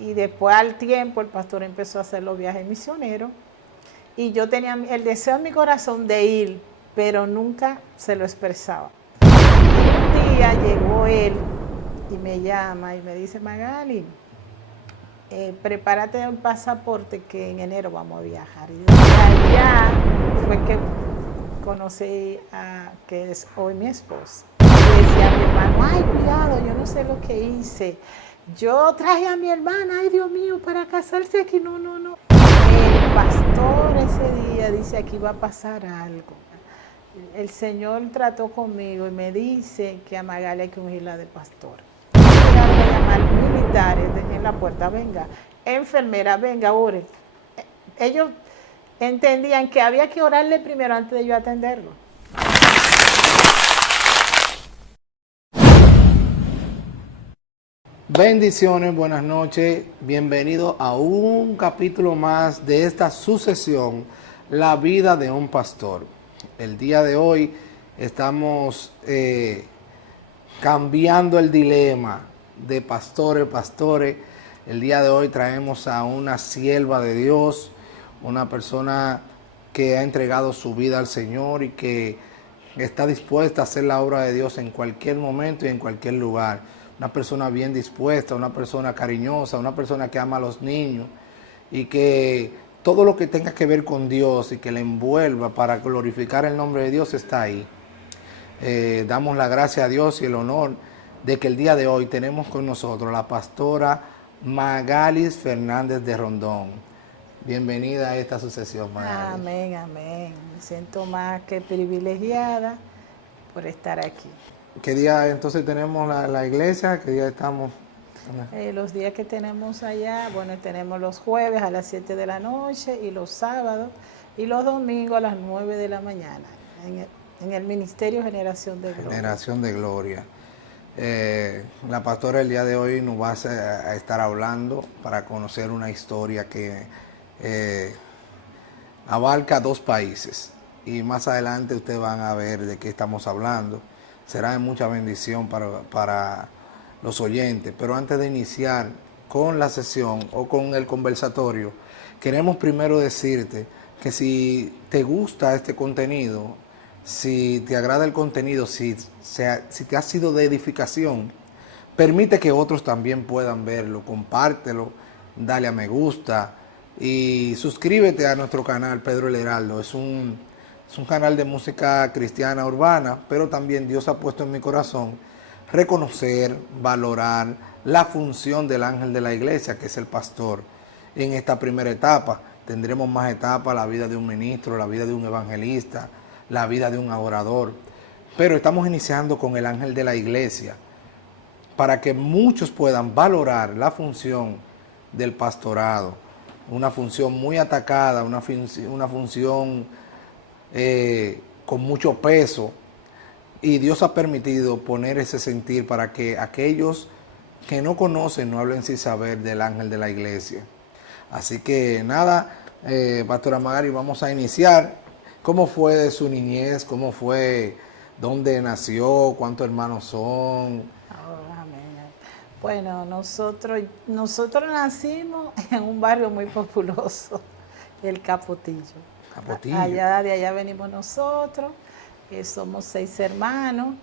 Y después al tiempo el pastor empezó a hacer los viajes misioneros y yo tenía el deseo en mi corazón de ir, pero nunca se lo expresaba. Un día llegó él y me llama y me dice, Magali, prepárate el pasaporte que en enero vamos a viajar. Y allá fue que conocí a que es hoy mi esposa. Y decía a mi hermano, ay, cuidado, yo no sé lo que hice. Yo traje a mi hermana, ay Dios mío, para casarse aquí, no. El pastor ese día dice, aquí va a pasar algo. El Señor trató conmigo y me dice que a Magali hay que ungirla de pastor. Llegaron a llamar militares en la puerta, venga, enfermera, venga, ore. Ellos entendían que había que orarle primero antes de yo atenderlo. Bendiciones, buenas noches, bienvenido a un capítulo más de esta sucesión, La vida de un pastor. El día de hoy estamos cambiando el dilema de pastores. El día de hoy traemos a una sierva de Dios, una persona que ha entregado su vida al Señor y que está dispuesta a hacer la obra de Dios en cualquier momento y en cualquier lugar. Una persona bien dispuesta, una persona cariñosa, una persona que ama a los niños y que todo lo que tenga que ver con Dios y que le envuelva para glorificar el nombre de Dios está ahí. Damos la gracia a Dios y el honor de que el día de hoy tenemos con nosotros la pastora Magalis Fernández de Rondón. Bienvenida a esta sucesión, Magalis. Amén, amén. Me siento más que privilegiada por estar aquí. ¿Qué día entonces tenemos la iglesia? ¿Qué día estamos? Los días que tenemos allá, bueno, tenemos los jueves a las 7 de la noche y los sábados y los domingos a las 9 de la mañana en el Ministerio Generación de Gloria. Generación de Gloria. La pastora el día de hoy nos va a estar hablando para conocer una historia que abarca 2 países y más adelante ustedes van a ver de qué estamos hablando. Será de mucha bendición para los oyentes, pero antes de iniciar con la sesión o con el conversatorio, queremos primero decirte que si te gusta este contenido, si te agrada el contenido, si te ha sido de edificación, permite que otros también puedan verlo, compártelo, dale a me gusta y suscríbete a nuestro canal Pedro el Heraldo. Es un canal de música cristiana urbana, pero también Dios ha puesto en mi corazón reconocer, valorar la función del ángel de la iglesia, que es el pastor. En esta primera etapa tendremos más etapas, la vida de un ministro, la vida de un evangelista, la vida de un adorador. Pero estamos iniciando con el ángel de la iglesia, para que muchos puedan valorar la función del pastorado. Una función muy atacada, una función con mucho peso, y Dios ha permitido poner ese sentir para que aquellos que no conocen no hablen sin saber del ángel de la iglesia. Así que nada, pastora Magari, vamos a iniciar. ¿Cómo fue su niñez? ¿Cómo fue? ¿Dónde nació? ¿Cuántos hermanos son? Oh, amén. Bueno, nosotros nacimos en un barrio muy populoso, el Capotillo. Capotillo. De allá venimos nosotros, somos 6 hermanos,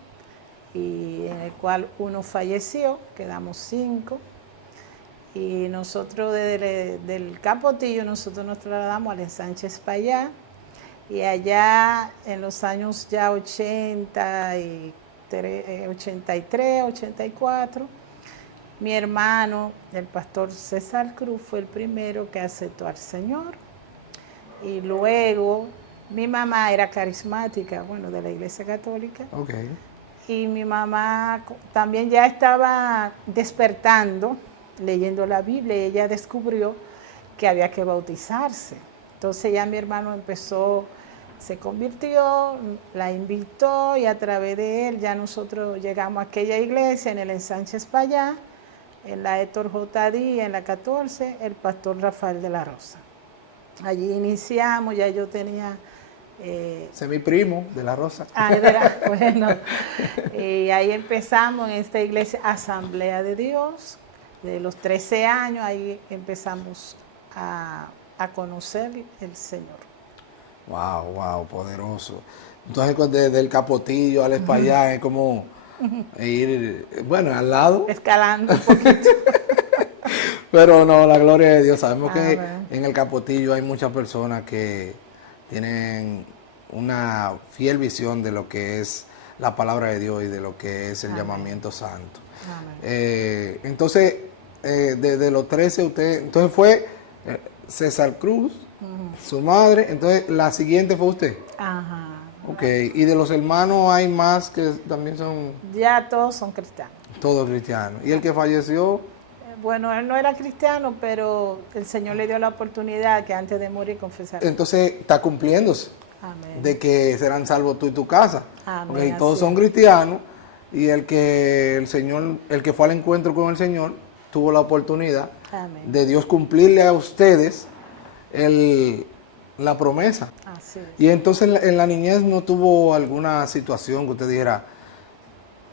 y en el cual uno falleció, quedamos 5. Y nosotros del Capotillo, nosotros nos trasladamos al Ensanche Espaillá, y allá en los años ya 83, 84, mi hermano, el pastor César Cruz, fue el primero que aceptó al Señor. Y luego mi mamá era carismática, bueno, de la Iglesia Católica. Okay. Y mi mamá también ya estaba despertando, leyendo la Biblia, y ella descubrió que había que bautizarse. Entonces ya mi hermano se convirtió, la invitó, y a través de él ya nosotros llegamos a aquella iglesia en el Ensanche Espaillá, en la Héctor J. Díaz, en la 14, el pastor Rafael de la Rosa. Allí iniciamos, ya yo tenía... Ese es mi primo de la Rosa. Bueno, y ahí empezamos en esta iglesia Asamblea de Dios, De los 13 años ahí empezamos a conocer el Señor. Wow, wow, poderoso. Entonces, desde el Capotillo al Espaillá es como ir, bueno, al lado. Escalando un poquito. Pero no, la gloria de Dios. Sabemos que Amén. en el Capotillo hay muchas personas que tienen una fiel visión de lo que es la palabra de Dios y de lo que es el Amén. llamamiento santo. Amén. Entonces, desde los 13 usted, entonces fue César Cruz, su madre, entonces la siguiente fue usted. Ajá. Ok, y de los hermanos hay más que también son Ya todos son cristianos. todos cristianos. Y el que falleció, Bueno, él no era cristiano, pero el Señor le dio la oportunidad que antes de morir confesara. entonces está cumpliéndose Amén. de que serán salvos tú y tu casa. Amén, Porque si todos así son es. cristianos y el que fue al encuentro con el Señor, tuvo la oportunidad Amén. de Dios cumplirle a ustedes la promesa. Así es. Y entonces en la niñez no tuvo alguna situación que usted dijera,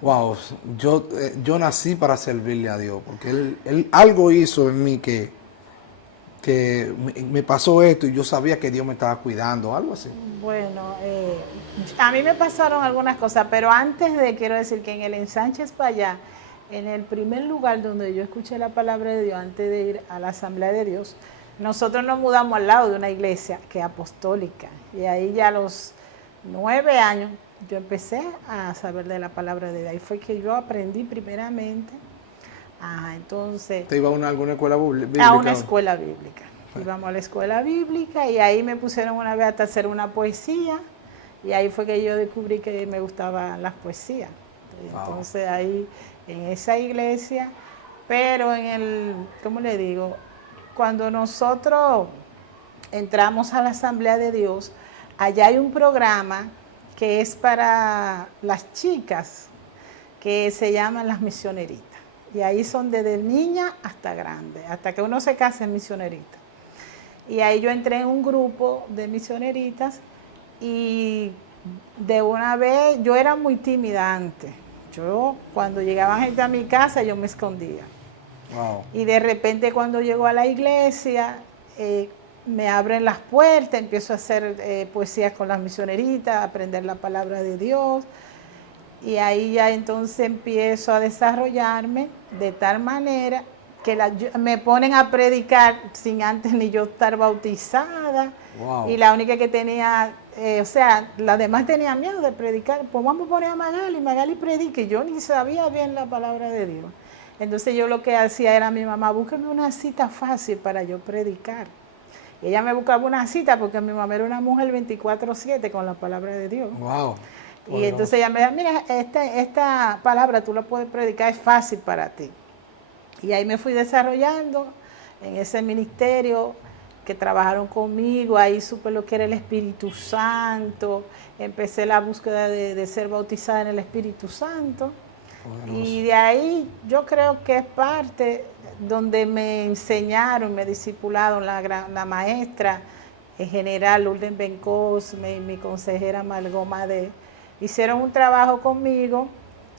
wow, yo nací para servirle a Dios, porque él algo hizo en mí que me pasó esto y yo sabía que Dios me estaba cuidando, algo así. Bueno, a mí me pasaron algunas cosas, pero quiero decir que en el ensanche Espaillá, en el primer lugar donde yo escuché la palabra de Dios antes de ir a la Asamblea de Dios, nosotros nos mudamos al lado de una iglesia que es apostólica. Y ahí ya a los 9 años yo empecé a saber de la palabra de Dios. Ahí fue que yo aprendí primeramente. Entonces, ¿Usted iba a alguna escuela bíblica? a una escuela bíblica. Íbamos a la escuela bíblica y ahí me pusieron una vez hasta hacer una poesía. Y ahí fue que yo descubrí que me gustaban las poesías. Entonces ahí, en esa iglesia, pero ¿cómo le digo? Cuando nosotros entramos a la Asamblea de Dios, allá hay un programa que es para las chicas, que se llaman las misioneritas. Y ahí son desde niña hasta grande, hasta que uno se casa en misionerita. Y ahí yo entré en un grupo de misioneritas y de una vez, yo era muy tímida antes. Yo, cuando llegaban gente a mi casa, yo me escondía. Wow. Y de repente cuando llego a la iglesia, me abren las puertas, empiezo a hacer poesías con las misioneritas, a aprender la palabra de Dios. Y ahí ya entonces empiezo a desarrollarme de tal manera que me ponen a predicar sin antes ni yo estar bautizada. Wow. Y la única que tenía, las demás tenían miedo de predicar. Pues vamos a poner a Magali predique. Y yo ni sabía bien la palabra de Dios. Entonces yo lo que hacía era, mi mamá, búsqueme una cita fácil para yo predicar. Y ella me buscaba una cita porque mi mamá era una mujer 24/7 con la palabra de Dios. Wow. Y entonces ella me decía, mira, esta palabra tú la puedes predicar, es fácil para ti. Y ahí me fui desarrollando en ese ministerio que trabajaron conmigo, ahí supe lo que era el Espíritu Santo, empecé la búsqueda de ser bautizada en el Espíritu Santo. Poderoso. Y de ahí yo creo que es parte donde me enseñaron, me discipularon la maestra en general, Lourdes Bencos, mi consejera Margot Madé, hicieron un trabajo conmigo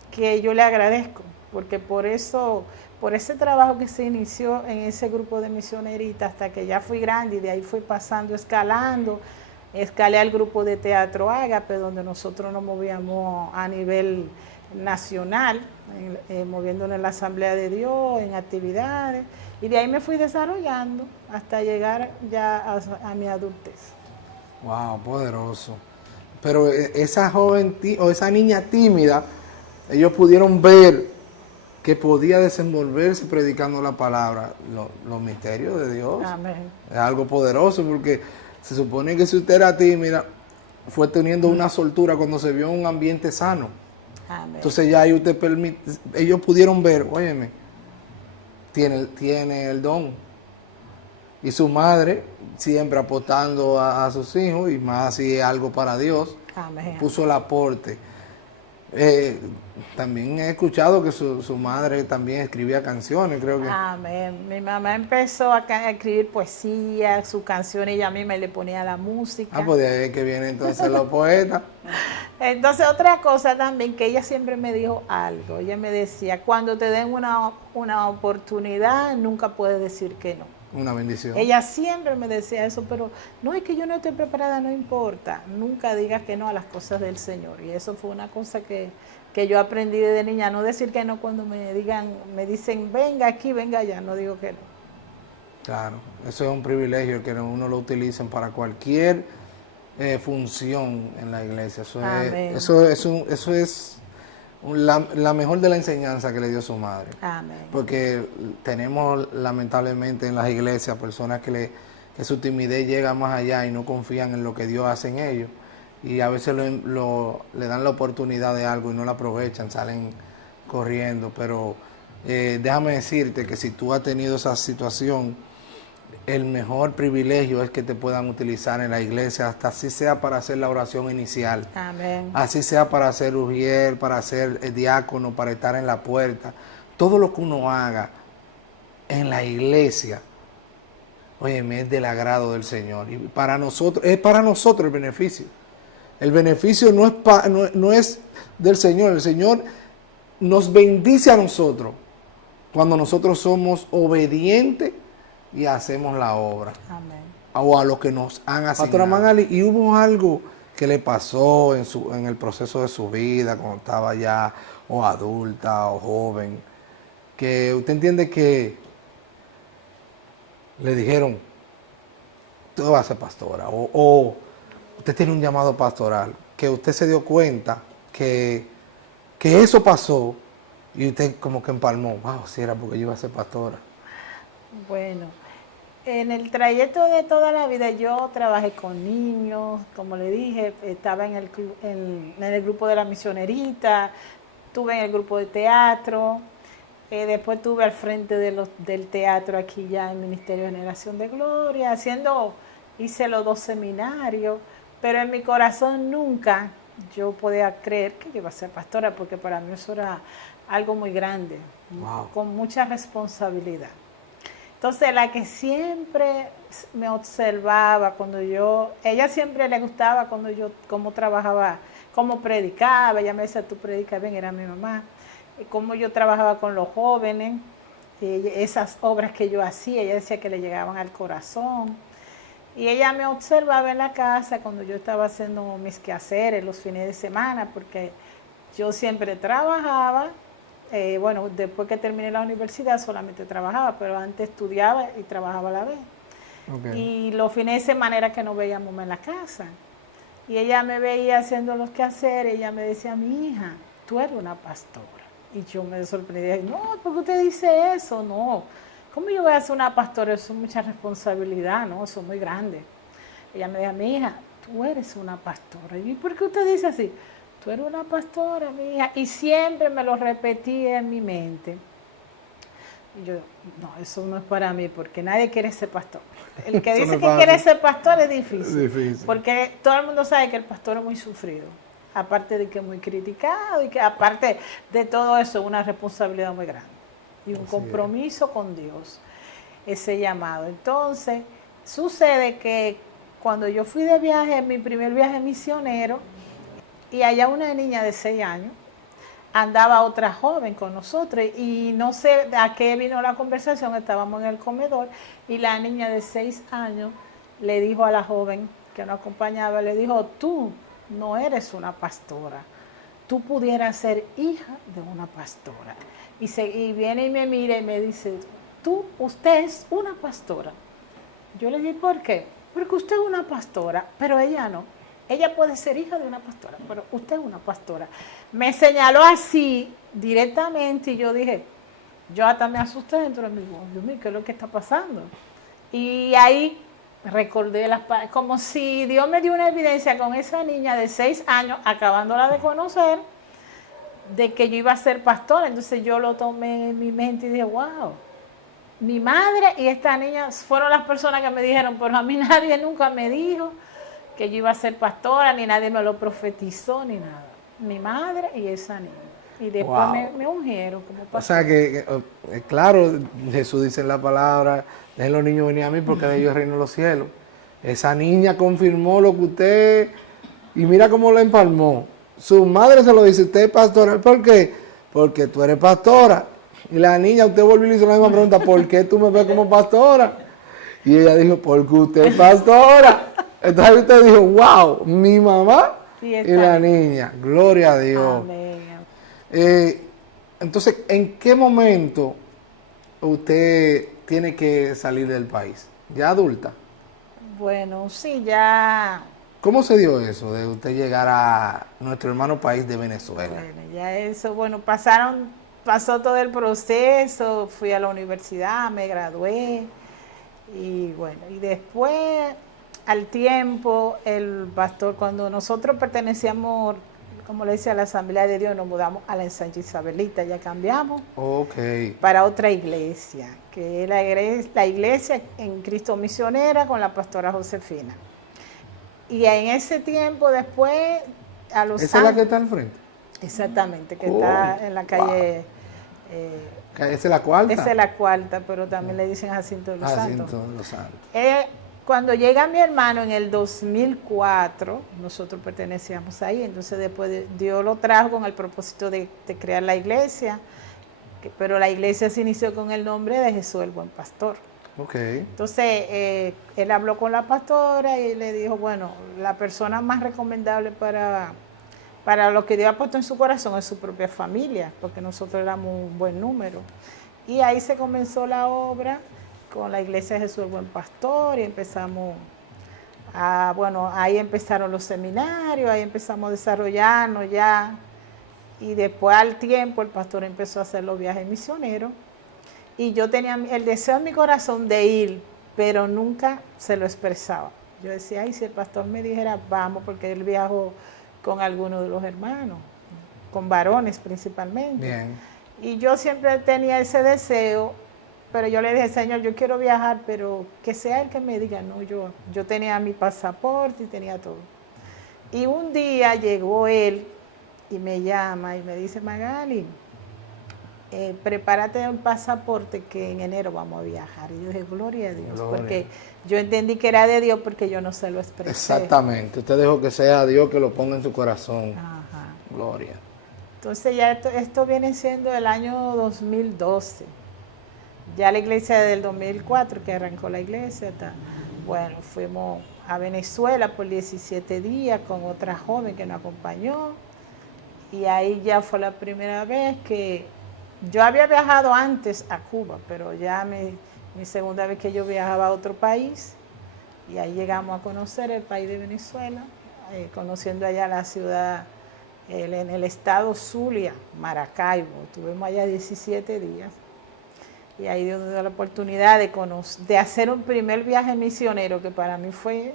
que yo le agradezco, porque por ese trabajo que se inició en ese grupo de misioneritas hasta que ya fui grande y de ahí fui pasando, escalé al grupo de Teatro Ágape, donde nosotros nos movíamos a nivel nacional, moviéndonos en la Asamblea de Dios, en actividades, y de ahí me fui desarrollando hasta llegar ya a mi adultez. Wow, poderoso. Pero esa joven o esa niña tímida, ellos pudieron ver que podía desenvolverse predicando la palabra, los misterios de Dios. Amén. Es algo poderoso porque se supone que si usted era tímida, fue teniendo una soltura cuando se vio en un ambiente sano. Amén. Entonces ya ahí ellos pudieron ver, óyeme, tiene el don. Y su madre siempre apostando a sus hijos, y más si es algo para Dios, Amén. puso el aporte. También he escuchado que su madre también escribía canciones, creo que. Amén. Mi mamá empezó a escribir poesía, sus canciones, ella misma le ponía la música. Pues de ahí es que vienen entonces los poetas. Entonces, otra cosa también que ella siempre me dijo algo. Ella me decía, cuando te den una oportunidad, nunca puedes decir que no. Una bendición. Ella siempre me decía eso, pero no es que yo no estoy preparada, no importa. Nunca digas que no a las cosas del Señor. Y eso fue una cosa que yo aprendí desde niña, no decir que no cuando me dicen, venga aquí, venga allá, no digo que no. Claro, eso es un privilegio que uno lo utilicen para cualquier función en la iglesia. Eso es la mejor de la enseñanza que le dio su madre. Amén. Porque tenemos lamentablemente en las iglesias personas que su timidez llega más allá y no confían en lo que Dios hace en ellos. Y a veces le dan la oportunidad de algo y no la aprovechan, salen corriendo. Pero déjame decirte que si tú has tenido esa situación, el mejor privilegio es que te puedan utilizar en la iglesia, hasta así sea para hacer la oración inicial. Amén. Así sea para ser ujier, para ser diácono, para estar en la puerta. Todo lo que uno haga en la iglesia, óyeme, es del agrado del Señor. Y para nosotros, es para nosotros el beneficio. El beneficio no es del Señor. El Señor nos bendice a nosotros cuando nosotros somos obedientes y hacemos la obra. Amén. O a lo que nos han asignado. Pastora Magali, ¿y hubo algo que le pasó en el proceso de su vida, cuando estaba ya o adulta o joven, que usted entiende que le dijeron, tú vas a ser pastora, o usted tiene un llamado pastoral, que usted se dio cuenta que eso pasó y usted como que empalmó, wow, si era porque yo iba a ser pastora? Bueno, en el trayecto de toda la vida yo trabajé con niños, como le dije, estaba en el grupo de la misionerita, estuve en el grupo de teatro, después estuve al frente del teatro aquí ya en el Ministerio de Generación de Gloria, hice los 2 seminarios, pero en mi corazón nunca yo podía creer que yo iba a ser pastora, porque para mí eso era algo muy grande, wow, con mucha responsabilidad. Entonces, la que siempre me observaba ella siempre le gustaba cuando yo, cómo trabajaba, cómo predicaba, ella me decía, tú predicas bien, era mi mamá, y cómo yo trabajaba con los jóvenes, esas obras que yo hacía, ella decía que le llegaban al corazón. Y ella me observaba en la casa cuando yo estaba haciendo mis quehaceres los fines de semana, porque yo siempre trabajaba. Bueno, después que terminé la universidad solamente trabajaba, pero antes estudiaba y trabajaba a la vez. Okay. Y los fines de semana era que no veíamos en la casa. Y ella me veía haciendo los quehaceres, ella me decía, mi hija, tú eres una pastora. Y yo me sorprendía, no, ¿por qué usted dice eso? No, ¿cómo yo voy a ser una pastora? Eso es mucha responsabilidad, ¿no? Eso es muy grande. Ella me decía, mi hija, tú eres una pastora. ¿Y por qué usted dice así? Tú eres una pastora, mi hija, y siempre me lo repetía en mi mente. Y yo, no, eso no es para mí, porque nadie quiere ser pastor. El que dice que quiere ser pastor es difícil, porque todo el mundo sabe que el pastor es muy sufrido, aparte de que es muy criticado, y que aparte de todo eso es una responsabilidad muy grande, y un compromiso con Dios, ese llamado. Entonces, sucede que cuando yo fui de viaje, mi primer viaje misionero, y allá una niña de 6 años, andaba otra joven con nosotros y no sé a qué vino la conversación, estábamos en el comedor y la niña de 6 años le dijo a la joven que nos acompañaba, le dijo, tú no eres una pastora, tú pudieras ser hija de una pastora. Y viene y me mira y me dice, usted es una pastora. Yo le dije, ¿por qué? Porque usted es una pastora, pero ella no. Ella puede ser hija de una pastora, pero usted es una pastora. Me señaló así directamente y yo dije, yo hasta me asusté dentro de mí. Dios mío, ¿qué es lo que está pasando? Y ahí recordé como si Dios me dio una evidencia con esa niña de 6 años, acabándola de conocer, de que yo iba a ser pastora. Entonces yo lo tomé en mi mente y dije, wow, mi madre y esta niña fueron las personas que me dijeron, pero a mí nadie nunca me dijo que yo iba a ser pastora, ni nadie me lo profetizó, ni nada. Mi madre y esa niña. Y después me ungieron como pastora. O sea que, claro, Jesús dice en la palabra, dejen los niños venir a mí porque de ellos es el reino de los cielos. Esa niña confirmó lo que usted, y mira cómo la empalmó. su madre se lo dice, usted es pastora. ¿Por qué? Porque tú eres pastora. Y la niña, usted volvió y le hizo la misma pregunta, ¿por qué tú me ves como pastora? Y ella dijo, porque usted es pastora. Entonces usted dijo, wow, mi mamá y la niña. Gloria a Dios. Amén. Entonces, ¿en qué momento usted tiene que salir del país? ¿Ya adulta? Bueno, sí, ya. ¿Cómo se dio eso de usted llegar a nuestro hermano país de Venezuela? Bueno, ya eso, bueno, pasó todo el proceso, fui a la universidad, me gradué y bueno, y después al tiempo el pastor, cuando nosotros pertenecíamos, como le decía, a la Asamblea de Dios, nos mudamos a la ensanche Isabelita, ya cambiamos para otra iglesia, que es la iglesia en Cristo Misionera con la pastora Josefina. Y en ese tiempo después, a los ¿Esa años, es la que está al frente? Exactamente, que está en la calle... ¿Esa es la cuarta? Esa es la cuarta, pero también le dicen Jacinto de los Santos. Jacinto de los Santos. Cuando llega mi hermano en el 2004, nosotros pertenecíamos ahí, entonces después Dios lo trajo con el propósito de crear la iglesia, pero la iglesia se inició con el nombre de Jesús el Buen Pastor. Entonces, él habló con la pastora y le dijo, bueno, la persona más recomendable para lo que Dios ha puesto en su corazón es su propia familia, porque nosotros éramos un buen número. Y ahí se comenzó la obra con la iglesia de Jesús el Buen Pastor y empezamos ahí empezaron los seminarios, ahí empezamos a desarrollarnos ya. Y después al tiempo el pastor empezó a hacer los viajes misioneros. Y yo tenía el deseo en mi corazón de ir, pero nunca se lo expresaba. Yo decía, ay, si el pastor me dijera, vamos, porque él viajó con algunos de los hermanos, con varones principalmente. Bien. Y yo siempre tenía ese deseo, pero yo le dije, Señor, yo quiero viajar, pero que sea él que me diga, no, yo tenía mi pasaporte y tenía todo. Y un día llegó él y me llama y me dice, Magali, prepárate un pasaporte que en enero vamos a viajar. Y yo dije, gloria a Dios, porque yo entendí que era de Dios porque yo no se lo expresé. Exactamente, usted dejó que sea Dios que lo ponga en su corazón. Ajá. Gloria. Entonces ya esto viene siendo el año 2012. Ya la iglesia del 2004, que arrancó la iglesia, bueno, fuimos a Venezuela por 17 días con otra joven que nos acompañó. Y ahí ya fue la primera vez que yo había viajado antes a Cuba, pero ya mi segunda vez que yo viajaba a otro país, y ahí llegamos a conocer el país de Venezuela, conociendo allá la ciudad, en el estado Zulia, Maracaibo. Estuvimos allá 17 días, y ahí Dios nos dio la oportunidad de hacer un primer viaje misionero, que para mí fue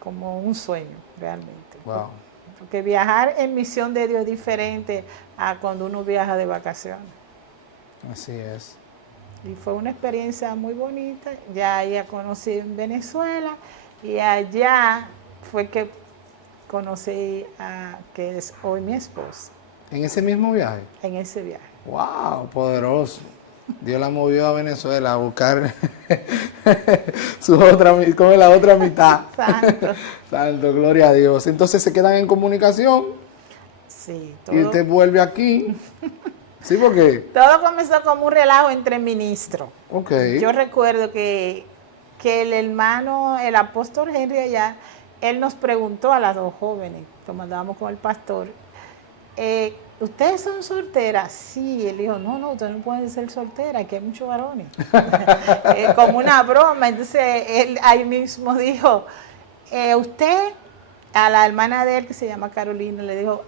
como un sueño, realmente. Wow. Porque viajar en misión de Dios es diferente a cuando uno viaja de vacaciones. Así es. Y fue una experiencia muy bonita. Ya conocí en Venezuela y allá fue que conocí a que es hoy mi esposa. ¿En ese mismo viaje? En ese viaje. ¡Wow! Poderoso. Dios la movió a Venezuela a buscar como la otra mitad. Santo. Santo, gloria a Dios. Entonces se quedan en comunicación. Sí. Y usted vuelve aquí. Sí, porque... Todo comenzó como un relajo entre ministros. Okay. Yo recuerdo que el hermano, el apóstol Henry allá, él nos preguntó a las dos jóvenes, que mandábamos con el pastor, ¿ustedes son solteras? Sí. Él dijo, no, ustedes no pueden ser solteras, aquí hay muchos varones. Como una broma. Entonces, él ahí mismo dijo, usted, a la hermana de él, que se llama Carolina, le dijo,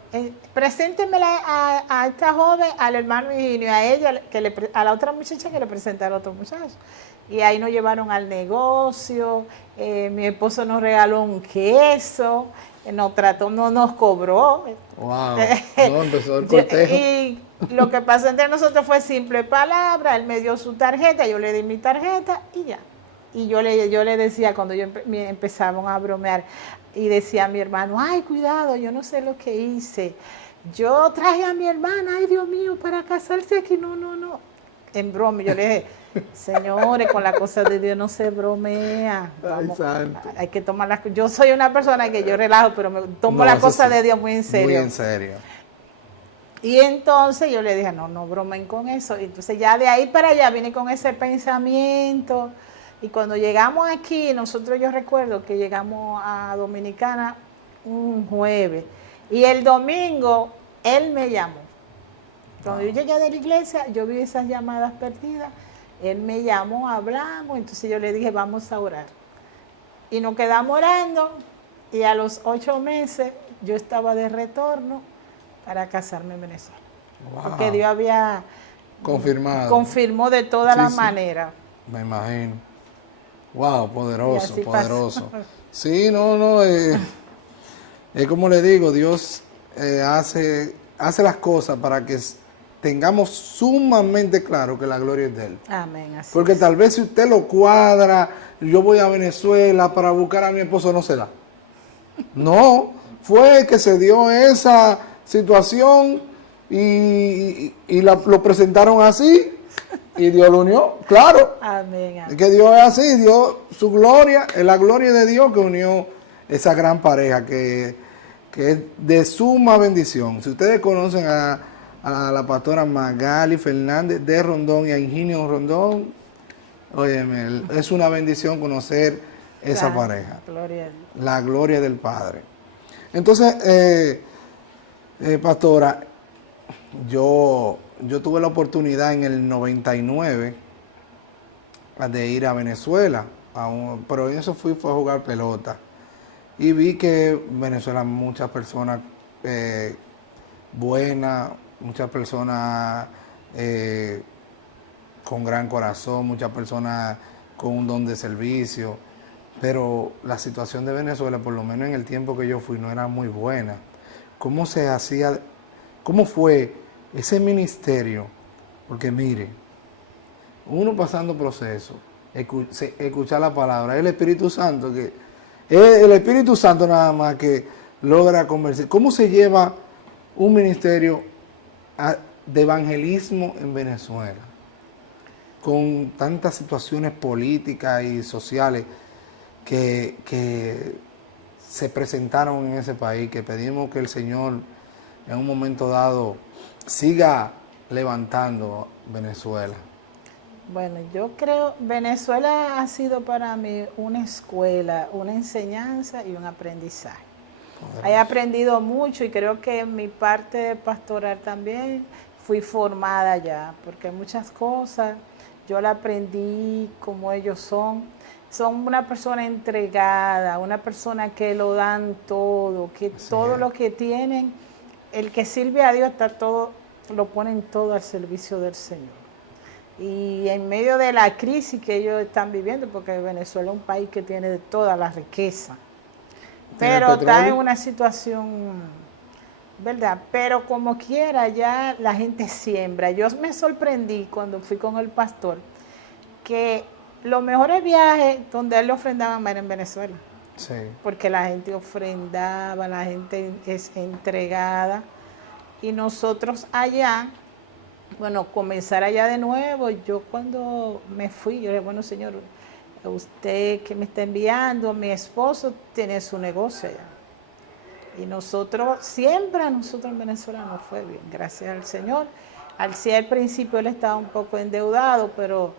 preséntemela a esta joven, al hermano Higinio, a ella, a la otra muchacha que le presentara a otro muchacho. Y ahí nos llevaron al negocio, mi esposo nos regaló un queso, nos trató, no nos cobró. Wow, no, empezó el cortejo. Y lo que pasó entre nosotros fue simple palabra, él me dio su tarjeta, yo le di mi tarjeta y ya. Y yo le decía, cuando empezaban a bromear, y decía a mi hermano, ay, cuidado, yo no sé lo que hice. Yo traje a mi hermana, ay, Dios mío, para casarse aquí, no. En broma, yo le dije, Señores, con las cosas de Dios no se bromea. Ay, santo. Hay que tomar las... Yo soy una persona que yo relajo, pero me tomo No, las eso cosas sí, de Dios muy en muy serio. en serio. Y entonces yo le dije, no, no bromen con eso. Y entonces ya de ahí para allá vine con ese pensamiento. Y cuando llegamos aquí, yo recuerdo que llegamos a Dominicana un jueves. Y el domingo él me llamó. Cuando yo llegué de la iglesia, yo vi esas llamadas perdidas. Él me llamó, hablamos. Entonces yo le dije, vamos a orar. Y nos quedamos orando. Y a los 8 meses yo estaba de retorno para casarme en Venezuela. Wow. Porque Dios había confirmó de todas las maneras. Me imagino. Wow, poderoso, poderoso. Pasó. Sí, no, es como le digo, Dios hace las cosas para que tengamos sumamente claro que la gloria es de Él. Amén. Así Porque es. tal vez si usted lo cuadra, yo voy a Venezuela para buscar a mi esposo, no se da. No, fue que se dio esa situación y lo presentaron así y Dios lo unió, claro. Amén. Es que Dios es así, Dios, su gloria, es la gloria de Dios que unió esa gran pareja que es de suma bendición. Si ustedes conocen a la pastora Magali Fernández de Rondón y a Ingenio Rondón, óyeme, es una bendición conocer esa pareja. Gloria a Dios. La gloria del Padre. Entonces, pastora, yo tuve la oportunidad en el 99 de ir a Venezuela, pero en eso fue a jugar pelota. Y vi que Venezuela muchas personas buenas, muchas personas con gran corazón, muchas personas con un don de servicio. Pero la situación de Venezuela, por lo menos en el tiempo que yo fui, no era muy buena. ¿Cómo se hacía? ¿Cómo fue ese ministerio? Porque mire, uno pasando proceso, escuchar la palabra, el Espíritu Santo, que es el Espíritu Santo nada más que logra convencer. ¿Cómo se lleva un ministerio de evangelismo en Venezuela? Con tantas situaciones políticas y sociales que se presentaron en ese país, que pedimos que el Señor en un momento dado siga levantando Venezuela. Bueno, yo creo, Venezuela ha sido para mí una escuela, una enseñanza y un aprendizaje. He aprendido mucho y creo que en mi parte pastoral también fui formada ya, porque muchas cosas yo la aprendí como ellos son. Son una persona entregada, una persona que lo dan todo, que Así todo es. lo que tienen, el que sirve a Dios está todo, lo ponen todo al servicio del Señor. Y en medio de la crisis que ellos están viviendo, porque Venezuela es un país que tiene de toda la riqueza, pero está en una situación, ¿verdad? Pero como quiera, ya la gente siembra. Yo me sorprendí cuando fui con el pastor, que los mejores viajes donde él le ofrendaban era en Venezuela. Sí. Porque la gente ofrendaba, la gente es entregada. Y nosotros allá, bueno, comenzar allá de nuevo, yo cuando me fui, yo le dije, bueno, señor, usted que me está enviando, mi esposo tiene su negocio allá. Y nosotros, siempre a nosotros en Venezuela nos fue bien, gracias al Señor. Al principio él estaba un poco endeudado, pero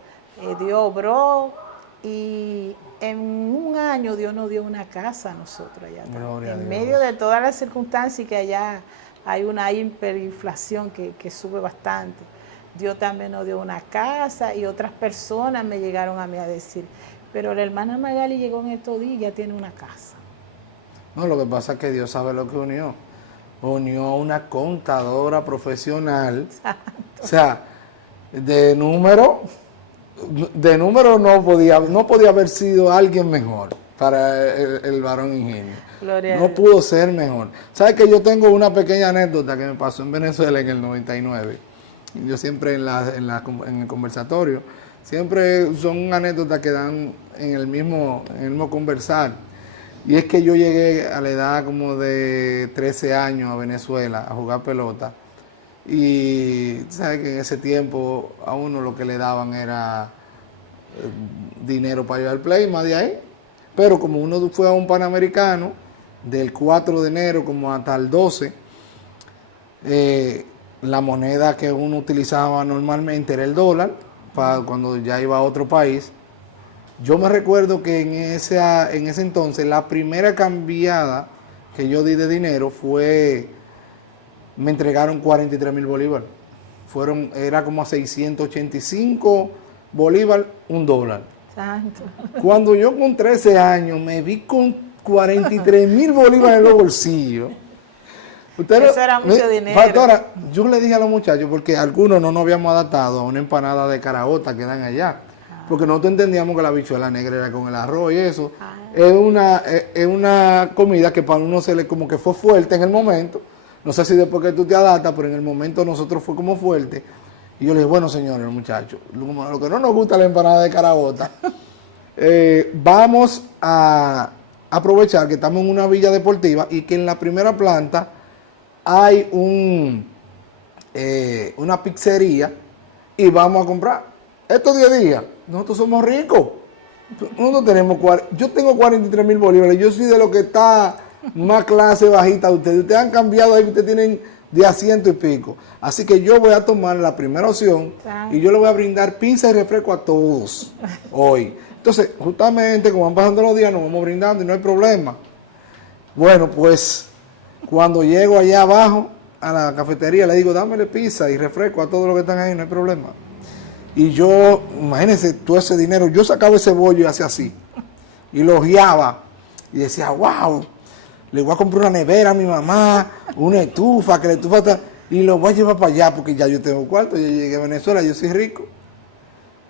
Dios obró y en un año Dios nos dio una casa a nosotros allá. En medio de todas las circunstancias que allá hay una hiperinflación que sube bastante. Dios también nos dio una casa y otras personas me llegaron a mí a decir, pero la hermana Magali llegó en estos días y ya tiene una casa. No, lo que pasa es que Dios sabe lo que unió. Unió a una contadora profesional. Exacto. O sea, de número no podía haber sido alguien mejor para el varón Ingenio. No pudo ser mejor. ¿Sabes que yo tengo una pequeña anécdota que me pasó en Venezuela en el 99? Yo siempre en el conversatorio, siempre son anécdotas que dan en el mismo conversar. Y es que yo llegué a la edad como de 13 años a Venezuela a jugar pelota. Y sabes que en ese tiempo a uno lo que le daban era dinero para ir al play, más de ahí. Pero como uno fue a un Panamericano, del 4 de enero como hasta el 12, la moneda que uno utilizaba normalmente era el dólar, para cuando ya iba a otro país. Yo me recuerdo que en ese entonces la primera cambiada que yo di de dinero me entregaron 43,000 bolívares. Era como a 685 bolívares, $1. Santo. Cuando yo con 13 años me vi con 43,000 bolívares en los bolsillos. Eso era mucho dinero. Pastora, yo le dije a los muchachos, porque algunos no nos habíamos adaptado a una empanada de caraota que dan allá. Porque nosotros entendíamos que la habichuela negra era con el arroz y eso. Es una comida que para uno se le como que fue fuerte en el momento. No sé si después que tú te adaptas, pero en el momento nosotros fue como fuerte. Y yo le dije, bueno, señores, muchachos, lo que no nos gusta la empanada de caraota, vamos a aprovechar que estamos en una villa deportiva y que en la primera planta hay una pizzería y vamos a comprar. Estos 10 días, nosotros somos ricos. Yo tengo 43,000 bolívares, yo soy de lo que está más clase bajita de ustedes. Ustedes han cambiado ahí, ustedes tienen de a 100 y pico. Así que yo voy a tomar la primera opción y yo le voy a brindar pizza y refresco a todos hoy. Entonces, justamente como van pasando los días, nos vamos brindando y no hay problema. Bueno, pues cuando llego allá abajo a la cafetería, le digo, dámele pizza y refresco a todos los que están ahí, no hay problema. Y yo, imagínense, todo ese dinero, yo sacaba ese bollo y hacía así. Y lo guiaba. Y decía, wow, le voy a comprar una nevera a mi mamá, una estufa, que la estufa está... Y lo voy a llevar para allá porque ya yo tengo cuarto, yo llegué a Venezuela, yo soy rico.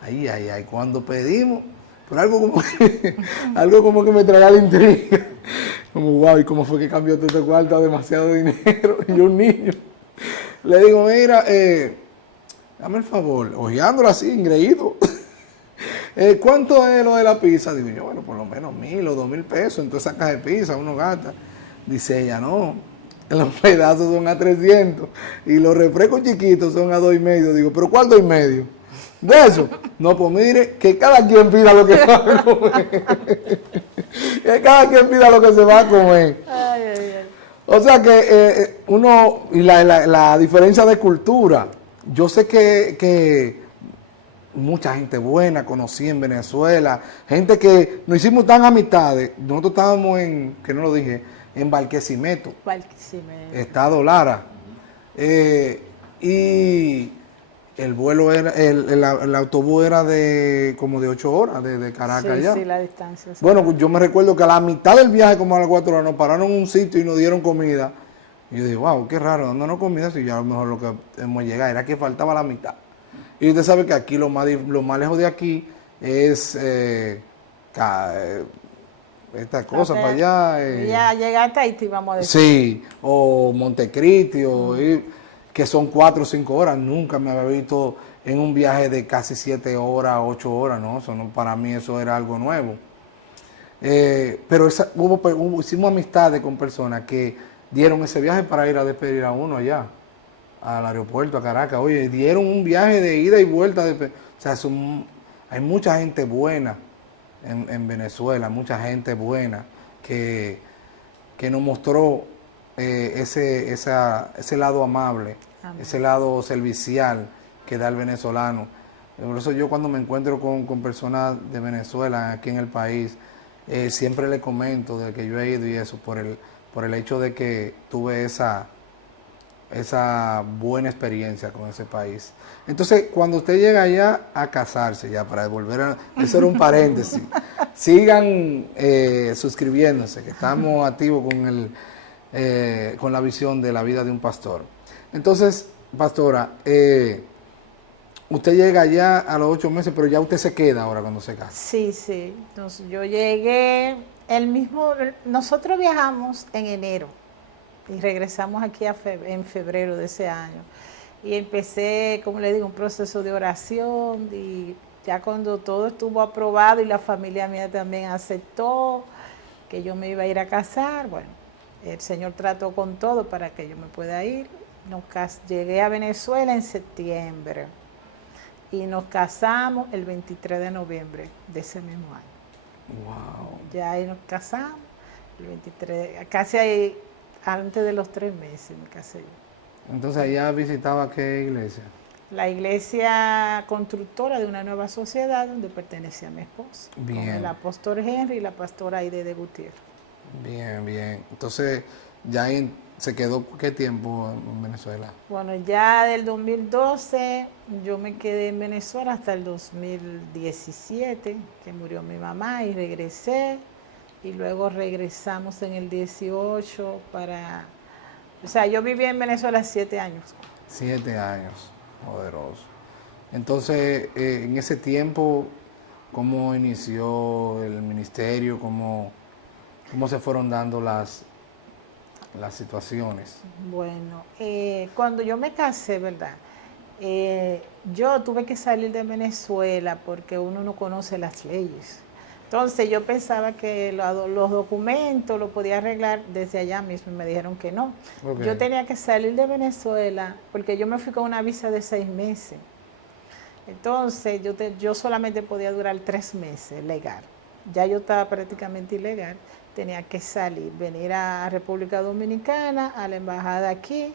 Ay, cuando pedimos, pero algo como que me traía la intriga. Como, wow, ¿y cómo fue que cambió todo este cuarto? Demasiado dinero. Y yo un niño. Le digo, mira, dame el favor, ojeándolo así, engreído. ¿Cuánto es lo de la pizza? Digo yo, bueno, por lo menos 1,000 o 2,000 pesos. Entonces esa caja de pizza uno gasta. Dice ella, no, los pedazos son a 300 y los refrescos chiquitos son a 2,5. Digo, ¿pero cuál 2,5? ¿De eso? No, pues mire, que cada quien pida lo que va a comer. Que cada quien pida lo que se va a comer. O sea que y la diferencia de cultura. Yo sé que mucha gente buena conocí en Venezuela, gente que nos hicimos tan amistades. Nosotros estábamos que no lo dije, en Barquisimeto, Estado Lara. Y el vuelo era, el autobús era como de 8 horas, de Caracas allá. Sí, la distancia. Bueno, pues yo me recuerdo que a la mitad del viaje, como a las 4 horas, nos pararon en un sitio y nos dieron comida. Y yo dije, wow, qué raro, dándonos comida, si ya a lo mejor lo que hemos llegado era que faltaba la mitad. Y usted sabe que aquí lo más lejos de aquí es esta cosa para allá. Ya llegaste ahí, te íbamos a decir. Sí, o Montecristi, que son 4 o 5 horas. Nunca me había visto en un viaje de casi 7 horas, 8 horas, ¿no? Para mí eso era algo nuevo. Pero hicimos amistades con personas que dieron ese viaje para ir a despedir a uno allá, al aeropuerto, a Caracas. Oye, dieron un viaje de ida y vuelta. O sea, hay mucha gente buena en Venezuela, mucha gente buena que nos mostró ese lado amable, ese lado servicial que da el venezolano. Por eso yo cuando me encuentro con personas de Venezuela aquí en el país, siempre le comento de que yo he ido y eso, por el hecho de que tuve esa buena experiencia con ese país. Entonces, cuando usted llega allá a casarse, ya para devolver eso era un paréntesis, sigan suscribiéndose, que estamos activos con la visión de la vida de un pastor. Entonces, pastora, usted llega allá a los 8 meses, pero ya usted se queda ahora cuando se casa. Sí. Entonces, yo llegué nosotros viajamos en enero y regresamos aquí en febrero de ese año. Y empecé, como le digo, un proceso de oración y ya cuando todo estuvo aprobado y la familia mía también aceptó que yo me iba a ir a casar, bueno, el Señor trató con todo para que yo me pueda ir. Llegué a Venezuela en septiembre. y nos casamos el 23 de noviembre de ese mismo año. Wow. Ya ahí nos casamos, el 23, casi ahí, antes de los 3 meses me casé yo. Entonces allá visitaba qué iglesia. La iglesia constructora de una nueva sociedad donde pertenecía mi esposo, con Bien. el apóstol Henry y la pastora Aide de Gutiérrez. Bien, bien. Entonces, ya ahí se quedó qué tiempo en Venezuela. Bueno, ya del 2012 yo me quedé en Venezuela hasta el 2017, que murió mi mamá y regresé. Y luego regresamos en el 18 para... O sea, yo viví en Venezuela 7 años. 7 años, poderoso. Entonces, en ese tiempo, ¿cómo inició el ministerio? ¿Cómo se fueron dando las situaciones? Bueno, cuando yo me casé, ¿verdad? Yo tuve que salir de Venezuela porque uno no conoce las leyes. Entonces yo pensaba que los documentos los podía arreglar desde allá mismo y me dijeron que no. Okay. Yo tenía que salir de Venezuela porque yo me fui con una visa de 6 meses. Entonces yo solamente podía durar 3 meses legal. Ya yo estaba prácticamente ilegal. Tenía que salir, venir a República Dominicana, a la embajada aquí,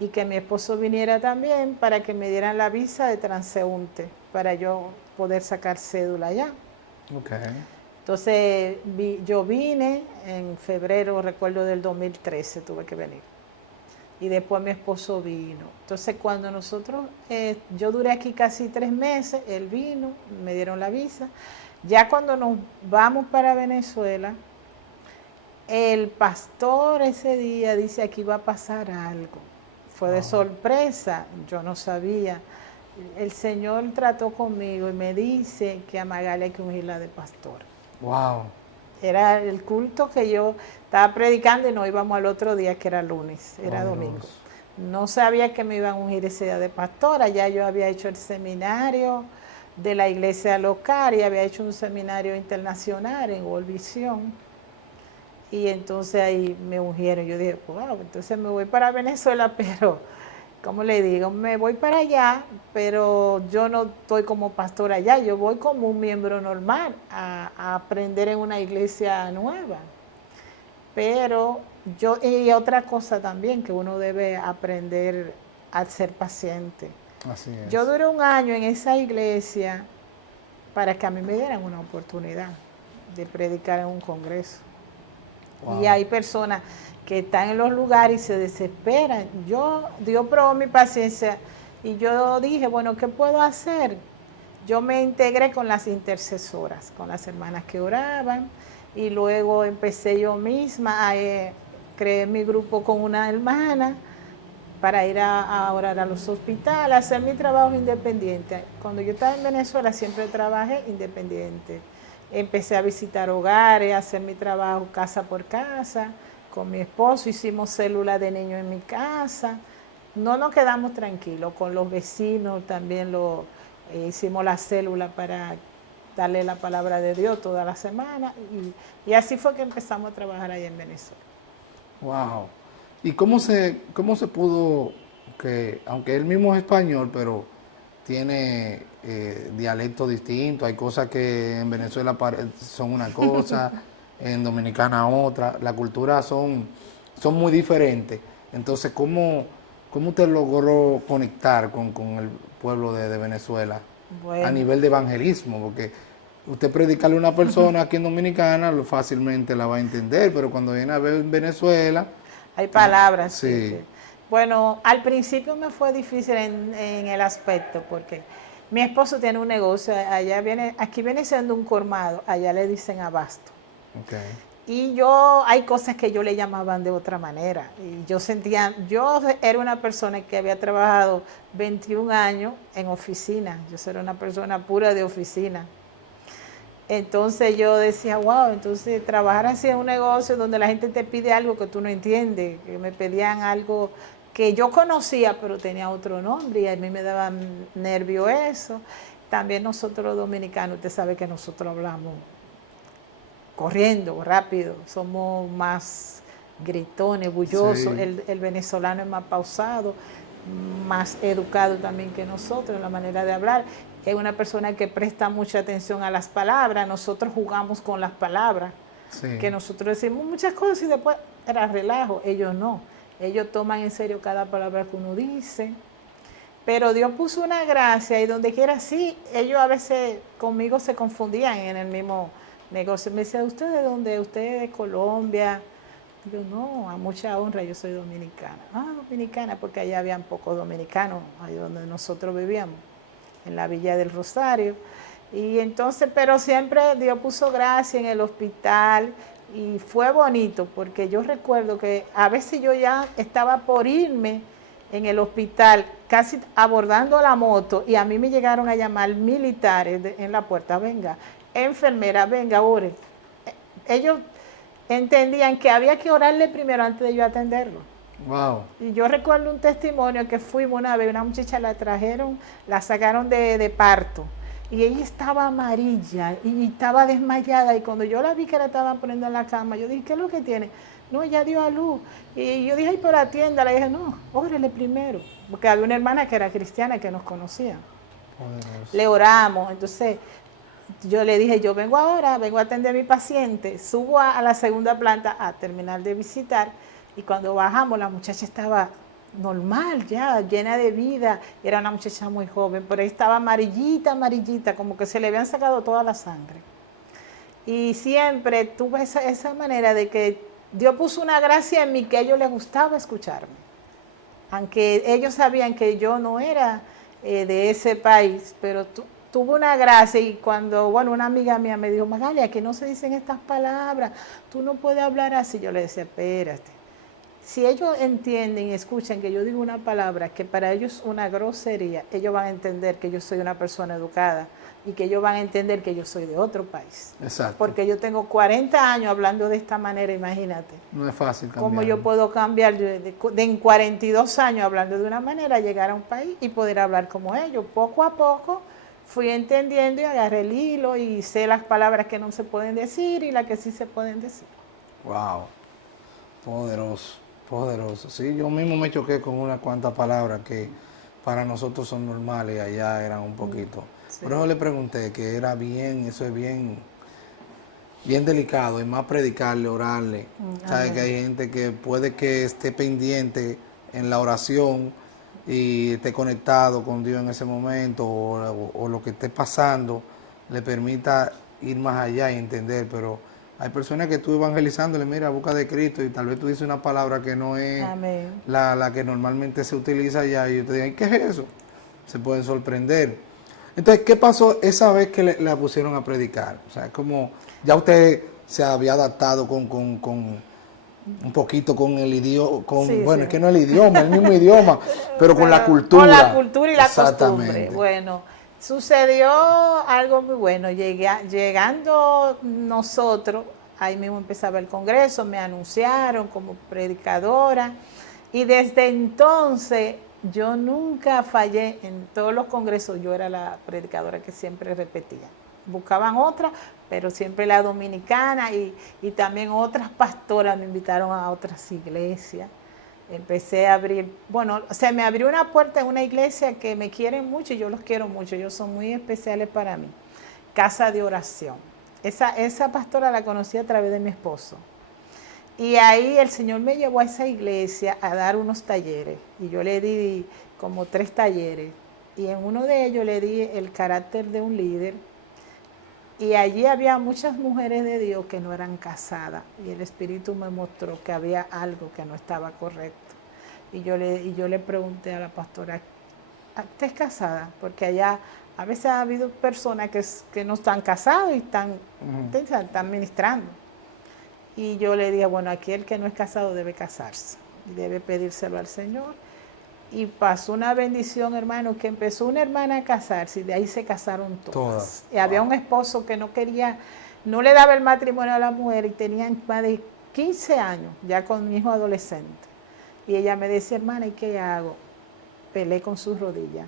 y que mi esposo viniera también para que me dieran la visa de transeúnte, para yo poder sacar cédula allá. Okay. Entonces yo vine en febrero, recuerdo del 2013, tuve que venir. Y después mi esposo vino. Entonces cuando nosotros, yo duré aquí casi 3 meses, él vino, me dieron la visa. Ya cuando nos vamos para Venezuela, el pastor ese día dice aquí va a pasar algo. Fue de sorpresa, yo no sabía. El Señor trató conmigo y me dice que a Magali hay que ungirla de pastora. Wow. Era el culto que yo estaba predicando y no íbamos al otro día, que era lunes, era domingo. No sabía que me iban a ungir ese día de pastora, ya yo había hecho el seminario de la iglesia local y había hecho un seminario internacional en World Vision. Y entonces ahí me ungieron. Yo dije, wow, entonces me voy para Venezuela, pero, ¿cómo le digo? Me voy para allá, pero yo no estoy como pastora allá, yo voy como un miembro normal a aprender en una iglesia nueva. Pero y otra cosa también, que uno debe aprender a ser paciente. Así es. Yo duré 1 año en esa iglesia para que a mí me dieran una oportunidad de predicar en un congreso. Wow. Y hay personas que están en los lugares y se desesperan. Dios probó mi paciencia y yo dije, bueno, ¿qué puedo hacer? Yo me integré con las intercesoras, con las hermanas que oraban, y luego empecé yo misma a crear mi grupo con una hermana para ir a orar a los hospitales, a hacer mi trabajo independiente. Cuando yo estaba en Venezuela siempre trabajé independiente. Empecé a visitar hogares, a hacer mi trabajo casa por casa. Con mi esposo hicimos células de niños en mi casa. No nos quedamos tranquilos. Con los vecinos también hicimos la célula para darle la palabra de Dios toda la semana. Y así fue que empezamos a trabajar allá en Venezuela. Wow. ¿Y cómo se pudo, que aunque él mismo es español, pero tiene dialectos distintos? Hay cosas que en Venezuela son una cosa, en Dominicana otra. Las culturas son muy diferentes. Entonces, ¿cómo usted logró conectar con el pueblo de Venezuela? Bueno, a nivel de evangelismo? Porque usted predicarle a una persona aquí en Dominicana, fácilmente la va a entender, pero cuando viene a ver en Venezuela... Hay palabras. Sí. Bueno, al principio me fue difícil en el aspecto, porque mi esposo tiene un negocio, aquí viene siendo un colmado, allá le dicen abasto. Okay. Y hay cosas que yo le llamaban de otra manera. Y yo era una persona que había trabajado 21 años en oficina, yo era una persona pura de oficina. Entonces yo decía, wow, entonces trabajar así en un negocio donde la gente te pide algo que tú no entiendes, que me pedían algo que yo conocía pero tenía otro nombre y a mí me daba nervio eso. También nosotros los dominicanos, usted sabe que nosotros hablamos corriendo, rápido, somos más gritones, bullosos, sí. El venezolano es más pausado. más educado también que nosotros en la manera de hablar. Es una persona que presta mucha atención a las palabras. Nosotros jugamos con las palabras, Sí. que nosotros decimos muchas cosas y después era relajo. Ellos no. Ellos toman en serio cada palabra que uno dice. Pero Dios puso una gracia y donde quiera sí, ellos a veces conmigo se confundían en el mismo negocio. Me decían, ¿usted de dónde? ¿Usted es de Colombia? Yo no, a mucha honra, yo soy dominicana. Ah, dominicana, porque allá habían pocos dominicanos, ahí donde nosotros vivíamos, en la Villa del Rosario. Y entonces, pero siempre Dios puso gracia en el hospital y fue bonito, porque yo recuerdo que a veces yo ya estaba por irme en el hospital, casi abordando la moto, y a mí me llegaron a llamar militares en la puerta, venga, enfermera, venga, ore. Ellos entendían que había que orarle primero antes de yo atenderlo. Wow. Y yo recuerdo un testimonio que fuimos una vez, una muchacha la trajeron, la sacaron de parto, y ella estaba amarilla y estaba desmayada, y cuando yo la vi que la estaban poniendo en la cama, yo dije, ¿qué es lo que tiene? No, ella dio a luz. Y yo dije, ay, pero atiéndala. Y dije, no, órele primero. Porque había una hermana que era cristiana que nos conocía. Poderoso. Le oramos. Entonces, yo le dije, yo vengo ahora, vengo a atender a mi paciente. Subo a la segunda planta a terminar de visitar. Y cuando bajamos, la muchacha estaba normal ya, llena de vida. Era una muchacha muy joven, pero ahí estaba amarillita, amarillita, como que se le habían sacado toda la sangre. Y siempre tuve esa manera de que Dios puso una gracia en mí que a ellos les gustaba escucharme. Aunque ellos sabían que yo no era de ese país, pero tuve una gracia. Y cuando, bueno, una amiga mía me dijo, Magalia, aquí no se dicen estas palabras, tú no puedes hablar así. Yo le decía, espérate. Si ellos entienden y escuchan que yo digo una palabra que para ellos es una grosería, ellos van a entender que yo soy una persona educada y que ellos van a entender que yo soy de otro país. Exacto. Porque yo tengo 40 años hablando de esta manera, imagínate. No es fácil cambiar. ¿Cómo yo puedo cambiar de en 42 años hablando de una manera, llegar a un país y poder hablar como ellos? Poco a poco fui entendiendo y agarré el hilo y sé las palabras que no se pueden decir y las que sí se pueden decir. Wow. Poderoso, poderoso. Sí, yo mismo me choqué con unas cuantas palabras que para nosotros son normales y allá eran un poquito. Sí. Por eso le pregunté que era bien, eso es bien, bien delicado, es más predicarle, orarle. Sabe que hay gente que puede que esté pendiente en la oración y esté conectado con Dios en ese momento o lo que esté pasando le permita ir más allá y entender, pero hay personas que tú evangelizándole, mira, busca de Cristo, y tal vez tú dices una palabra que no es la que normalmente se utiliza allá, y ellos te digan, ¿qué es eso? Se pueden sorprender. Entonces, ¿qué pasó esa vez que la pusieron a predicar? O sea, como ya usted se había adaptado con un poquito con el idioma, Sí, bueno, sí. es que no el idioma, el mismo idioma, pero con la cultura. Con la cultura y la Exactamente. costumbre. Bueno, sucedió algo muy bueno. Llegando nosotros, ahí mismo empezaba el congreso, me anunciaron como predicadora y desde entonces yo nunca fallé en todos los congresos, yo era la predicadora que siempre repetía. Buscaban otra, pero siempre la dominicana y también otras pastoras me invitaron a otras iglesias. Empecé a abrir, bueno, se me abrió una puerta en una iglesia que me quieren mucho y yo los quiero mucho, ellos son muy especiales para mí. Casa de oración. Esa pastora la conocí a través de mi esposo. Y ahí el Señor me llevó a esa iglesia a dar unos talleres. Y yo le di como 3 talleres. Y en uno de ellos le di el carácter de un líder. Y allí había muchas mujeres de Dios que no eran casadas. Y el Espíritu me mostró que había algo que no estaba correcto. Y yo le pregunté a la pastora, ¿usted es casada? Porque allá a veces ha habido personas que no están casadas y están ministrando. Y yo le dije, bueno, aquí el que no es casado debe casarse, y debe pedírselo al Señor. Y pasó una bendición, hermano, que empezó una hermana a casarse y de ahí se casaron todas. Y había un esposo que no quería, no le daba el matrimonio a la mujer y tenían más de 15 años, ya con mi hijo adolescente. Y ella me decía, hermana, ¿y qué hago? Peleé con sus rodillas.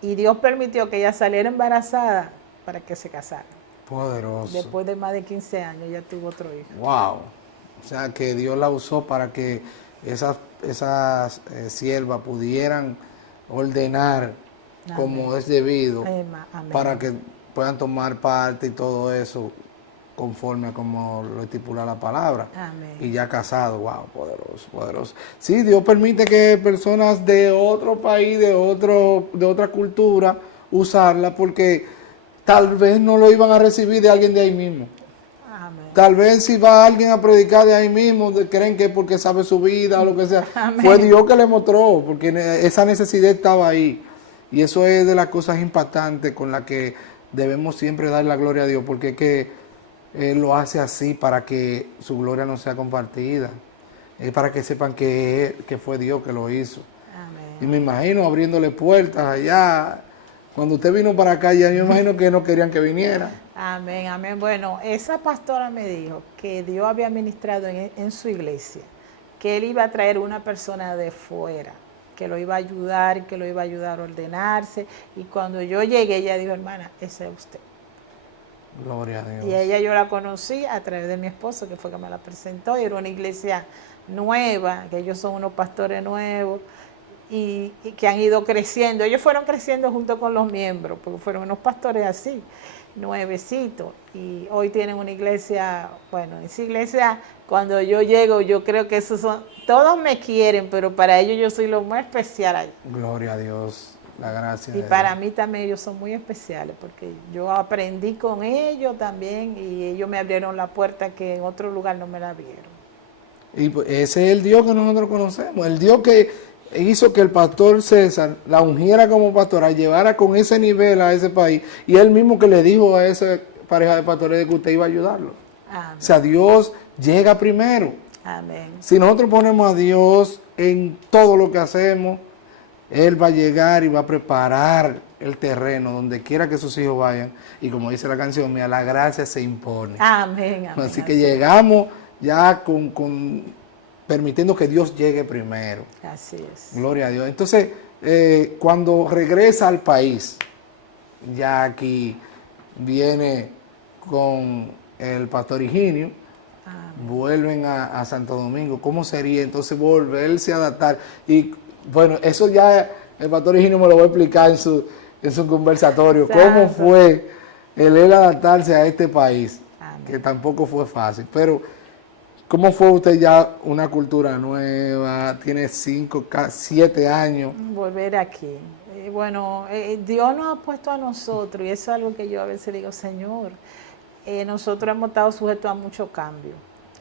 Y Dios permitió que ella saliera embarazada para que se casara. Poderoso. Después de más de 15 años ella tuvo otro hijo. Wow. O sea, que Dios la usó para que esas siervas pudieran ordenar como Amén. es debido Amén. para que puedan tomar parte y todo eso conforme a como lo estipula la palabra. Amén. Y ya casado, wow, poderoso, poderoso. Sí, Dios permite que personas de otro país, de otra cultura, usarla porque tal vez no lo iban a recibir de alguien de ahí mismo. Amén. Tal vez si va alguien a predicar de ahí mismo, creen que es porque sabe su vida o lo que sea. Amén. Fue Dios que le mostró, porque esa necesidad estaba ahí. Y eso es de las cosas impactantes con las que debemos siempre dar la gloria a Dios, porque es que Él lo hace así para que su gloria no sea compartida. Es para que sepan que fue Dios que lo hizo. Amén. Y me imagino abriéndole puertas allá. Cuando usted vino para acá, ya yo me imagino que no querían que viniera. Amén, amén. Bueno, esa pastora me dijo que Dios había ministrado en su iglesia, que Él iba a traer una persona de fuera, que lo iba a ayudar, que lo iba a ayudar a ordenarse. Y cuando yo llegué, ella dijo, hermana, ese es usted. Gloria a Dios. Y ella yo la conocí a través de mi esposo, que fue que me la presentó. Y era una iglesia nueva, que ellos son unos pastores nuevos y que han ido creciendo. Ellos fueron creciendo junto con los miembros, porque fueron unos pastores así, nuevecitos. Y hoy tienen una iglesia, bueno, esa iglesia, cuando yo llego, yo creo que esos son, todos me quieren, pero para ellos yo soy lo más especial allí. Gloria a Dios. La gracia Y de para Dios. mí también ellos son muy especiales, porque yo aprendí con ellos también y ellos me abrieron la puerta que en otro lugar no me la abrieron. Y pues, ese es el Dios que nosotros conocemos, el Dios que hizo que el pastor César la ungiera como pastora, llevara con ese nivel a ese país, y él mismo que le dijo a esa pareja de pastores que usted iba a ayudarlo. Amén. O sea, Dios llega primero. Amén. Si nosotros ponemos a Dios en todo lo que hacemos, Él va a llegar y va a preparar el terreno donde quiera que sus hijos vayan. Y como dice la canción mía, la gracia se impone. Amén. Amén. Así que llegamos ya permitiendo que Dios llegue primero. Así es. Gloria a Dios. Entonces, cuando regresa al país, ya aquí viene con el pastor Higinio, vuelven a Santo Domingo. ¿Cómo sería entonces volverse a adaptar? Y bueno, eso ya el pastor Higinio me lo va a explicar en su conversatorio. Exacto. ¿Cómo fue él adaptarse a este país? Amén. Que tampoco fue fácil. Pero, ¿cómo fue usted ya una cultura nueva? Tiene 5, 7 años. Volver aquí. Bueno, Dios nos ha puesto a nosotros, y eso es algo que yo a veces digo, Señor, nosotros hemos estado sujetos a mucho cambio.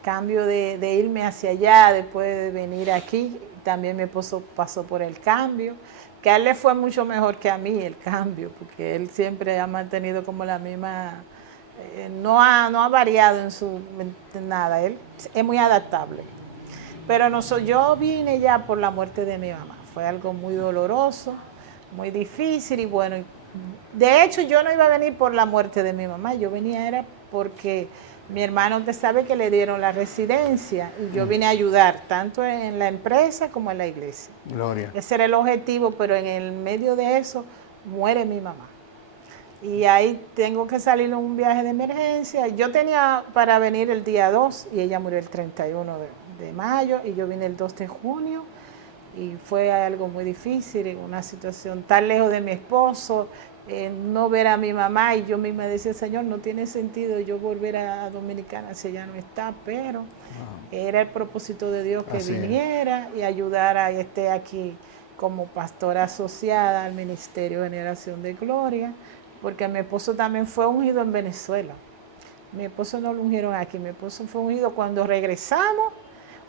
Cambio de irme hacia allá, después de venir aquí. También mi esposo pasó por el cambio, que a él le fue mucho mejor que a mí el cambio, porque él siempre ha mantenido como la misma, no ha variado en nada, él es muy adaptable. Pero yo vine ya por la muerte de mi mamá, fue algo muy doloroso, muy difícil y bueno, de hecho yo no iba a venir por la muerte de mi mamá, yo venía era porque mi hermano, usted sabe que le dieron la residencia y yo vine a ayudar tanto en la empresa como en la iglesia. Gloria. Ese era el objetivo, pero en el medio de eso muere mi mamá. Y ahí tengo que salir en un viaje de emergencia. Yo tenía para venir el día 2 y ella murió el 31 de mayo y yo vine el 2 de junio y fue algo muy difícil, una situación tan lejos de mi esposo. No ver a mi mamá y yo misma decía, Señor, no tiene sentido yo volver a Dominicana si ella no está, pero era el propósito de Dios que Así viniera y ayudara y esté aquí como pastora asociada al Ministerio de Generación de Gloria, porque mi esposo también fue ungido en Venezuela. Mi esposo no lo ungieron aquí, mi esposo fue ungido cuando regresamos,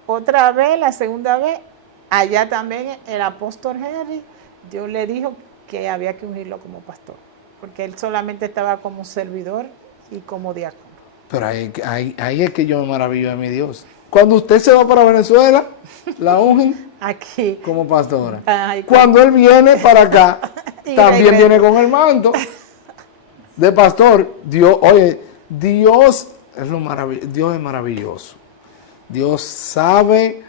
otra vez, la segunda vez, allá también el apóstol Henry, Dios le dijo que había que ungirlo como pastor, porque él solamente estaba como servidor y como diácono. Pero ahí es que yo me maravillo de mi Dios. Cuando usted se va para Venezuela, la ungen Aquí. como pastora. Ay, Cuando él viene para acá, Y también regresa. viene con el manto de pastor. Dios, oye, Dios Dios es maravilloso. Dios sabe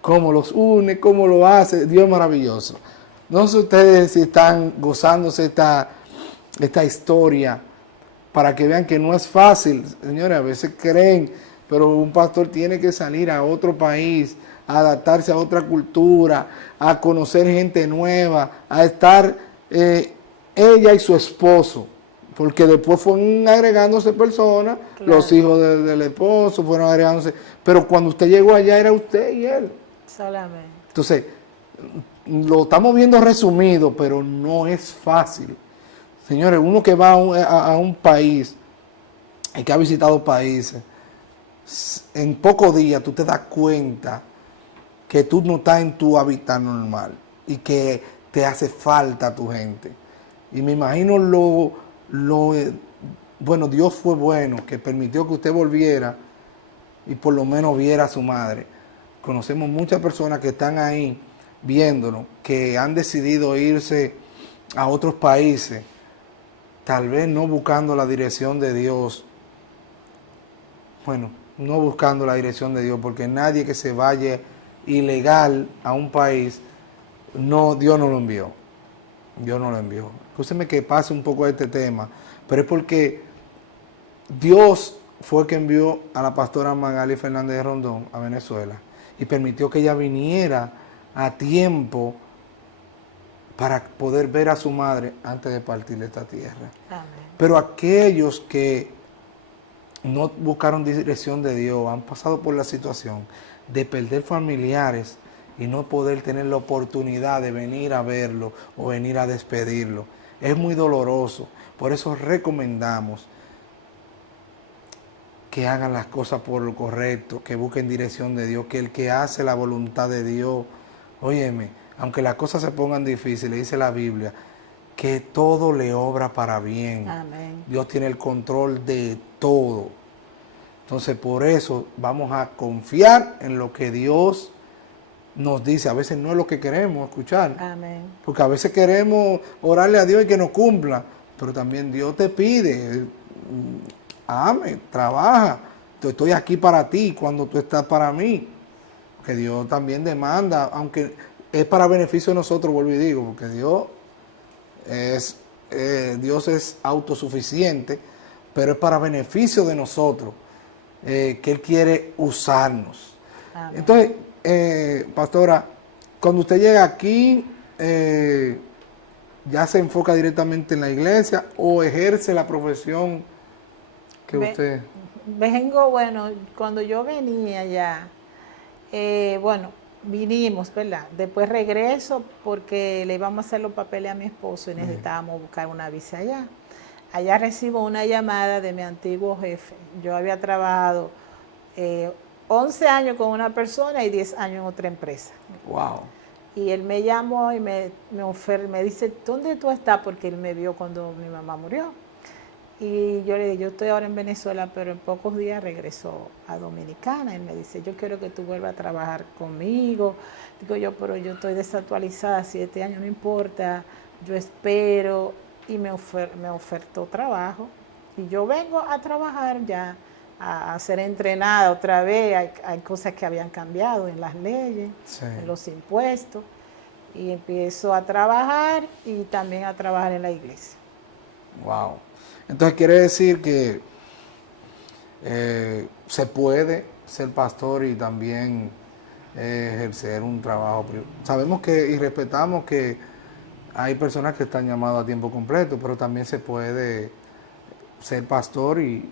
cómo los une, cómo lo hace. Dios es maravilloso. No sé ustedes si están gozándose esta historia para que vean que no es fácil. Señores, a veces creen pero un pastor tiene que salir a otro país, a adaptarse a otra cultura, a conocer gente nueva, a estar ella y su esposo, porque después fueron agregándose personas, Claro. los hijos del esposo fueron agregándose, pero cuando usted llegó allá era usted y él. Solamente. Entonces, lo estamos viendo resumido, pero no es fácil. Señores, uno que va a un país y que ha visitado países, en pocos días tú te das cuenta que tú no estás en tu hábitat normal y que te hace falta tu gente. Y me imagino bueno, Dios fue bueno que permitió que usted volviera y por lo menos viera a su madre. Conocemos muchas personas que están ahí viéndonos, que han decidido irse a otros países, tal vez no buscando la dirección de Dios. Bueno, no buscando la dirección de Dios, porque nadie que se vaya ilegal a un país, no, Dios no lo envió. Dios no lo envió. Escúcheme que pase un poco este tema, pero es porque Dios fue que envió a la pastora Magali Fernández de Rondón a Venezuela y permitió que ella viniera a tiempo para poder ver a su madre antes de partir de esta tierra. Amén. Pero aquellos que no buscaron dirección de Dios, han pasado por la situación de perder familiares y no poder tener la oportunidad de venir a verlo o venir a despedirlo. Es muy doloroso. Por eso recomendamos que hagan las cosas por lo correcto, que busquen dirección de Dios, que el que hace la voluntad de Dios, óyeme, aunque las cosas se pongan difíciles, dice la Biblia, que todo le obra para bien. Amén. Dios tiene el control de todo. Entonces, por eso vamos a confiar en lo que Dios nos dice. A veces no es lo que queremos escuchar. Amén. Porque a veces queremos orarle a Dios y que nos cumpla. Pero también Dios te pide, ame, trabaja. Estoy aquí para ti cuando tú estás para mí. Porque Dios también demanda, aunque es para beneficio de nosotros, vuelvo y digo, porque Dios es autosuficiente, pero es para beneficio de nosotros, que Él quiere usarnos. Amén. Entonces, pastora, cuando usted llega aquí, ¿ya se enfoca directamente en la iglesia o ejerce la profesión que usted...? Vengo, bueno, cuando yo venía ya, bueno, vinimos, ¿verdad? Después regreso porque le íbamos a hacer los papeles a mi esposo y necesitábamos buscar una visa allá. Allá recibo una llamada de mi antiguo jefe. Yo había trabajado 11 años con una persona y 10 años en otra empresa. Wow. Y él me llamó y me dice, ¿dónde tú estás? Porque él me vio cuando mi mamá murió. Y yo le dije, yo estoy ahora en Venezuela, pero en pocos días regreso a Dominicana. Él me dice, yo quiero que tú vuelvas a trabajar conmigo. Digo yo, pero yo estoy desactualizada, 7 años, no importa, yo espero. Y me ofertó trabajo. Y yo vengo a trabajar ya, a ser entrenada otra vez. Hay cosas que habían cambiado en las leyes, Sí. en los impuestos. Y empiezo a trabajar y también a trabajar en la iglesia. Wow. Entonces quiere decir que se puede ser pastor y también ejercer un trabajo privado. Sabemos que y respetamos que hay personas que están llamadas a tiempo completo, pero también se puede ser pastor y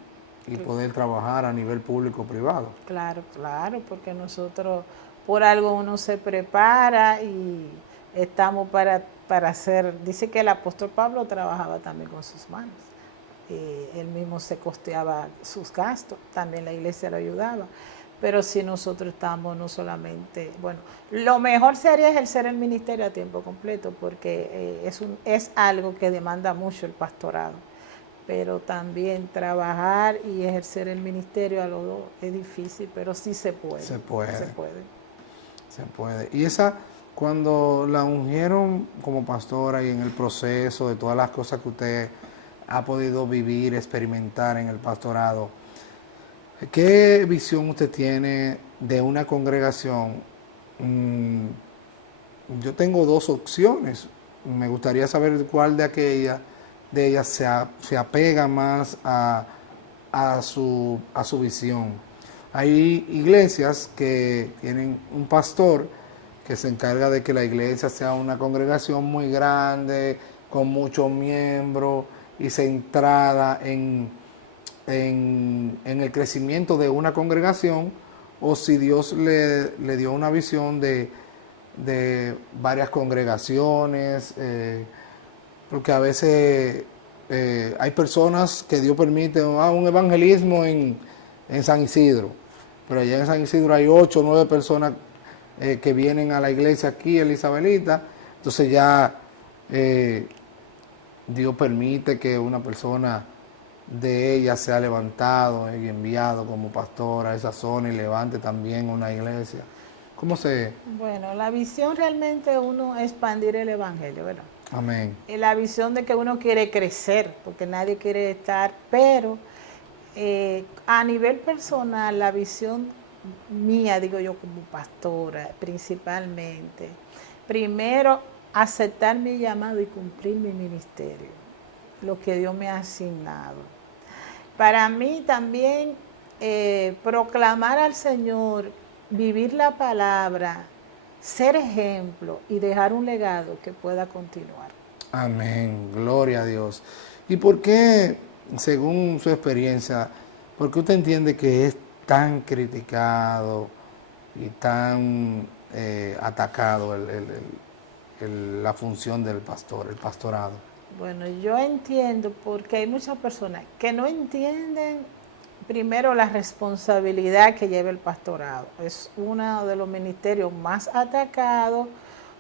poder trabajar a nivel público o privado. Claro, claro, porque nosotros por algo uno se prepara y estamos para hacer. Dice que el apóstol Pablo trabajaba también con sus manos. Él mismo se costeaba sus gastos, también la iglesia lo ayudaba. Pero si nosotros estamos no solamente, bueno, lo mejor sería ejercer el ministerio a tiempo completo, porque es algo que demanda mucho el pastorado. Pero también trabajar y ejercer el ministerio a los dos es difícil, pero sí se puede. Se puede. Se puede. Se puede. Y cuando la ungieron como pastora y en el proceso de todas las cosas que usted ha podido vivir, experimentar en el pastorado, ¿qué visión usted tiene de una congregación? Yo tengo 2 opciones. Me gustaría saber cuál de ellas se apega más a su visión. Hay iglesias que tienen un pastor que se encarga de que la iglesia sea una congregación muy grande, con muchos miembros y centrada en el crecimiento de una congregación, o si Dios le dio una visión de varias congregaciones, porque a veces hay personas que Dios permite un evangelismo en San Isidro, pero allá en San Isidro hay 8 o 9 personas que vienen a la iglesia aquí, en la Isabelita, entonces ya Dios permite que una persona de ella sea levantado y enviado como pastor a esa zona y levante también una iglesia. ¿Cómo se...? Bueno, la visión realmente uno expandir el evangelio, ¿verdad? Amén. Y la visión de que uno quiere crecer, porque nadie quiere estar, pero a nivel personal, la visión mía, digo yo como pastora, principalmente, primero aceptar mi llamado y cumplir mi ministerio, lo que Dios me ha asignado. Para mí también proclamar al Señor, vivir la palabra, ser ejemplo y dejar un legado que pueda continuar. Amén, gloria a Dios. ¿Y por qué, según su experiencia, por qué usted entiende que es tan criticado y tan atacado la función del pastor, el pastorado? Bueno, yo entiendo porque hay muchas personas que no entienden primero la responsabilidad que lleva el pastorado. Es uno de los ministerios más atacados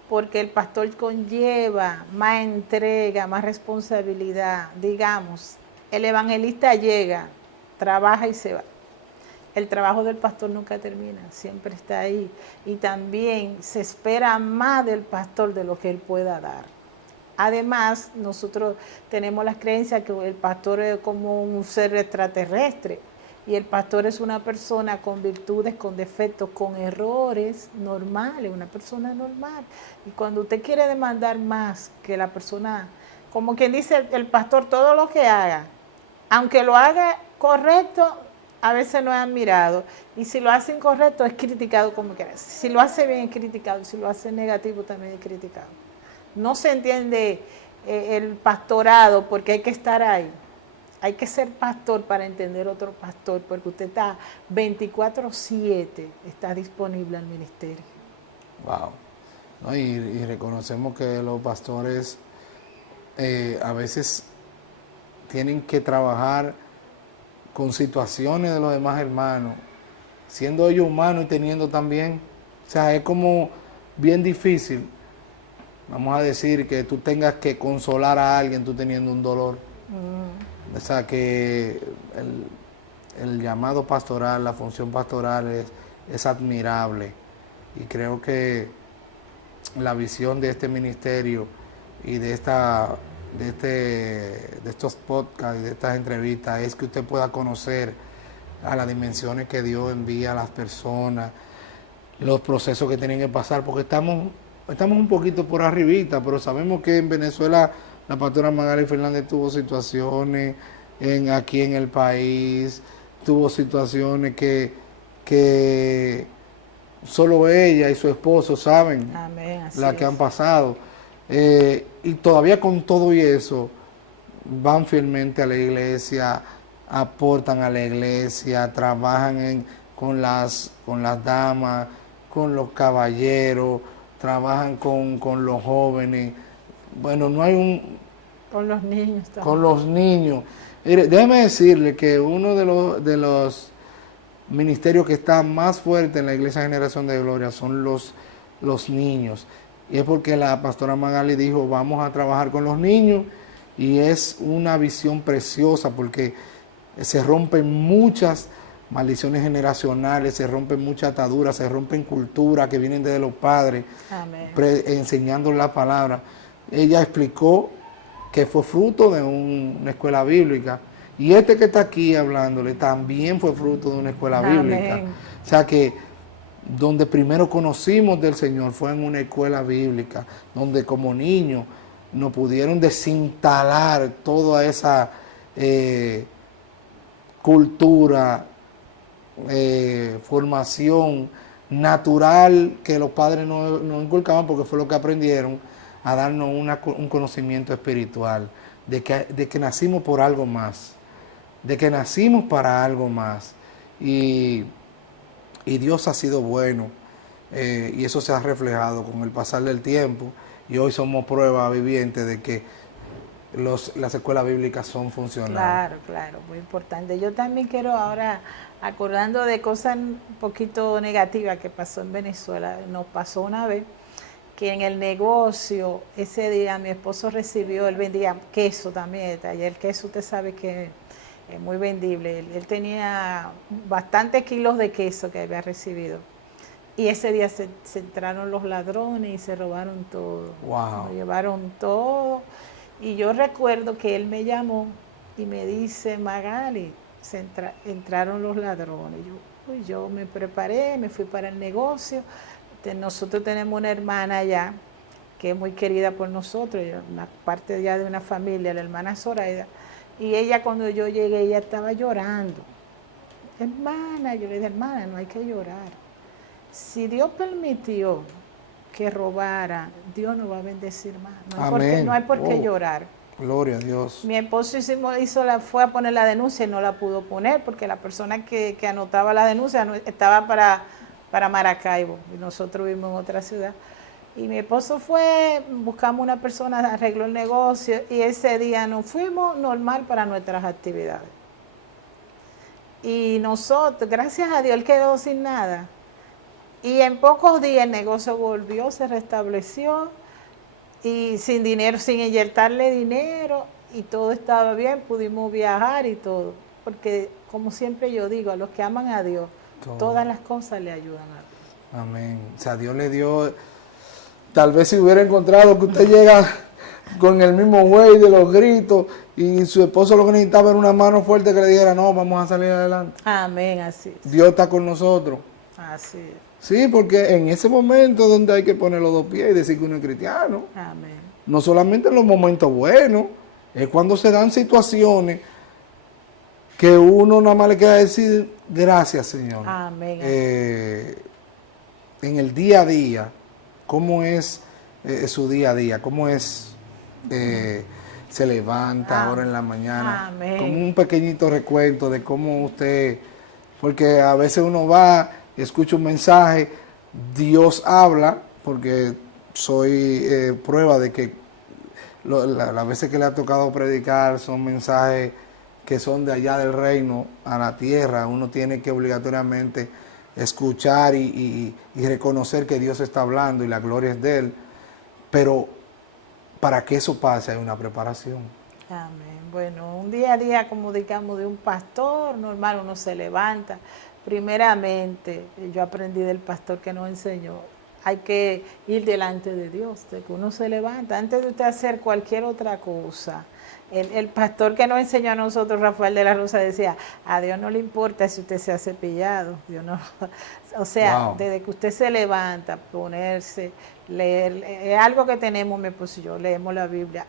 porque el pastor conlleva más entrega, más responsabilidad. Digamos, el evangelista llega, trabaja y se va. El trabajo del pastor nunca termina, siempre está ahí. Y también se espera más del pastor de lo que él pueda dar. Además, nosotros tenemos la creencia que el pastor es como un ser extraterrestre y el pastor es una persona con virtudes, con defectos, con errores normales, una persona normal. Y cuando usted quiere demandar más que la persona, como quien dice el pastor, todo lo que haga, aunque lo haga correcto, a veces no es admirado. Y si lo hace incorrecto, es criticado como quiera. Si lo hace bien, es criticado. Si lo hace negativo, también es criticado. No se entiende el pastorado porque hay que estar ahí. Hay que ser pastor para entender otro pastor, porque usted está 24/7, está disponible al ministerio. Wow. ¿No? Y reconocemos que los pastores a veces tienen que trabajar con situaciones de los demás hermanos, siendo ellos humanos y teniendo también, o sea, es como bien difícil. Vamos a decir que tú tengas que consolar a alguien tú teniendo un dolor. O sea que el llamado pastoral, la función pastoral es admirable. Y creo que la visión de este ministerio y de estos podcasts y de estas entrevistas es que usted pueda conocer a las dimensiones que Dios envía a las personas, los procesos que tienen que pasar, porque estamos un poquito por arribita, pero sabemos que en Venezuela la pastora Magali Fernández tuvo situaciones aquí en el país, tuvo situaciones que solo ella y su esposo saben. Amén, las que han pasado. Y todavía con todo y eso, van fielmente a la iglesia, aportan a la iglesia, trabajan con las damas, con los caballeros, trabajan con los jóvenes. Bueno, no hay con los niños también. Con los niños. Mire, déjeme decirle que uno de los ministerios que está más fuerte en la Iglesia Generación de Gloria son los niños. Y es porque la pastora Magali dijo, vamos a trabajar con los niños, y es una visión preciosa porque se rompen muchas maldiciones generacionales, se rompen muchas ataduras, se rompen culturas que vienen desde los padres, enseñando la palabra. Ella explicó que fue fruto de una escuela bíblica, y este que está aquí hablándole también fue fruto de una escuela bíblica. O sea que donde primero conocimos del Señor fue en una escuela bíblica, donde como niños nos pudieron desinstalar toda esa cultura formación natural que los padres nos inculcaban, porque fue lo que aprendieron, a darnos un conocimiento espiritual, de que nacimos por algo más, de que nacimos para algo más. Y Dios ha sido bueno, y eso se ha reflejado con el pasar del tiempo, y hoy somos prueba viviente de que las escuelas bíblicas son funcionales. Claro, claro, muy importante. Yo también quiero ahora, acordando de cosas un poquito negativas que pasó en Venezuela, nos pasó una vez que en el negocio, ese día mi esposo recibió, él vendía queso también, y el queso usted sabe que es muy vendible, él tenía bastantes kilos de queso que había recibido. Y ese día se entraron los ladrones y se robaron todo. Wow. Nos llevaron todo. Y yo recuerdo que él me llamó y me dice, Magali, entraron los ladrones. Yo me preparé, me fui para el negocio. Nosotros tenemos una hermana allá que es muy querida por nosotros, una parte ya de una familia, la hermana Zoraida. Y ella, cuando yo llegué, ella estaba llorando. Hermana, yo le dije, hermana, no hay que llorar. Si Dios permitió que robara, Dios nos va a bendecir más. No hay por qué llorar. Gloria a Dios. Mi esposo fue a poner la denuncia y no la pudo poner porque la persona que anotaba la denuncia estaba para Maracaibo y nosotros vivimos en otra ciudad. Y mi esposo fue, buscamos una persona, arregló el negocio y ese día nos fuimos normal para nuestras actividades. Y nosotros, gracias a Dios, él quedó sin nada. Y en pocos días el negocio volvió, se restableció y sin dinero, sin inyectarle dinero y todo estaba bien, pudimos viajar y todo. Porque como siempre yo digo, a los que aman a Dios, todas las cosas le ayudan a Dios. Amén. O sea, Dios le dio, tal vez si hubiera encontrado que usted llega con el mismo güey de los gritos y su esposo lo que necesitaba era una mano fuerte que le dijera, no, vamos a salir adelante. Amén, así es. Dios está con nosotros. Así es. Sí, porque en ese momento es donde hay que poner los dos pies y decir que uno es cristiano. Amén. No solamente en los momentos buenos, es cuando se dan situaciones que uno nada más le queda decir, gracias Señor. Amén. En el día a día, ¿cómo es su día a día? ¿Cómo es, se levanta ahora en la mañana? Amén. Como un pequeñito recuento de cómo usted, porque a veces uno va, escucha un mensaje, Dios habla, porque soy prueba de que las veces que le ha tocado predicar son mensajes que son de allá del reino a la tierra. Uno tiene que obligatoriamente escuchar y reconocer que Dios está hablando y la gloria es de Él. Pero para que eso pase hay una preparación. Amén. Bueno, un día a día, como digamos, de un pastor normal, uno se levanta. Primeramente, yo aprendí del pastor que nos enseñó, hay que ir delante de Dios, de que uno se levanta. Antes de usted hacer cualquier otra cosa, el pastor que nos enseñó a nosotros, Rafael de la Rosa, decía, a Dios no le importa si usted se ha cepillado. Dios no, o sea, wow. Desde que usted se levanta, ponerse, leer, es algo que tenemos, mi esposo y yo, leemos la Biblia,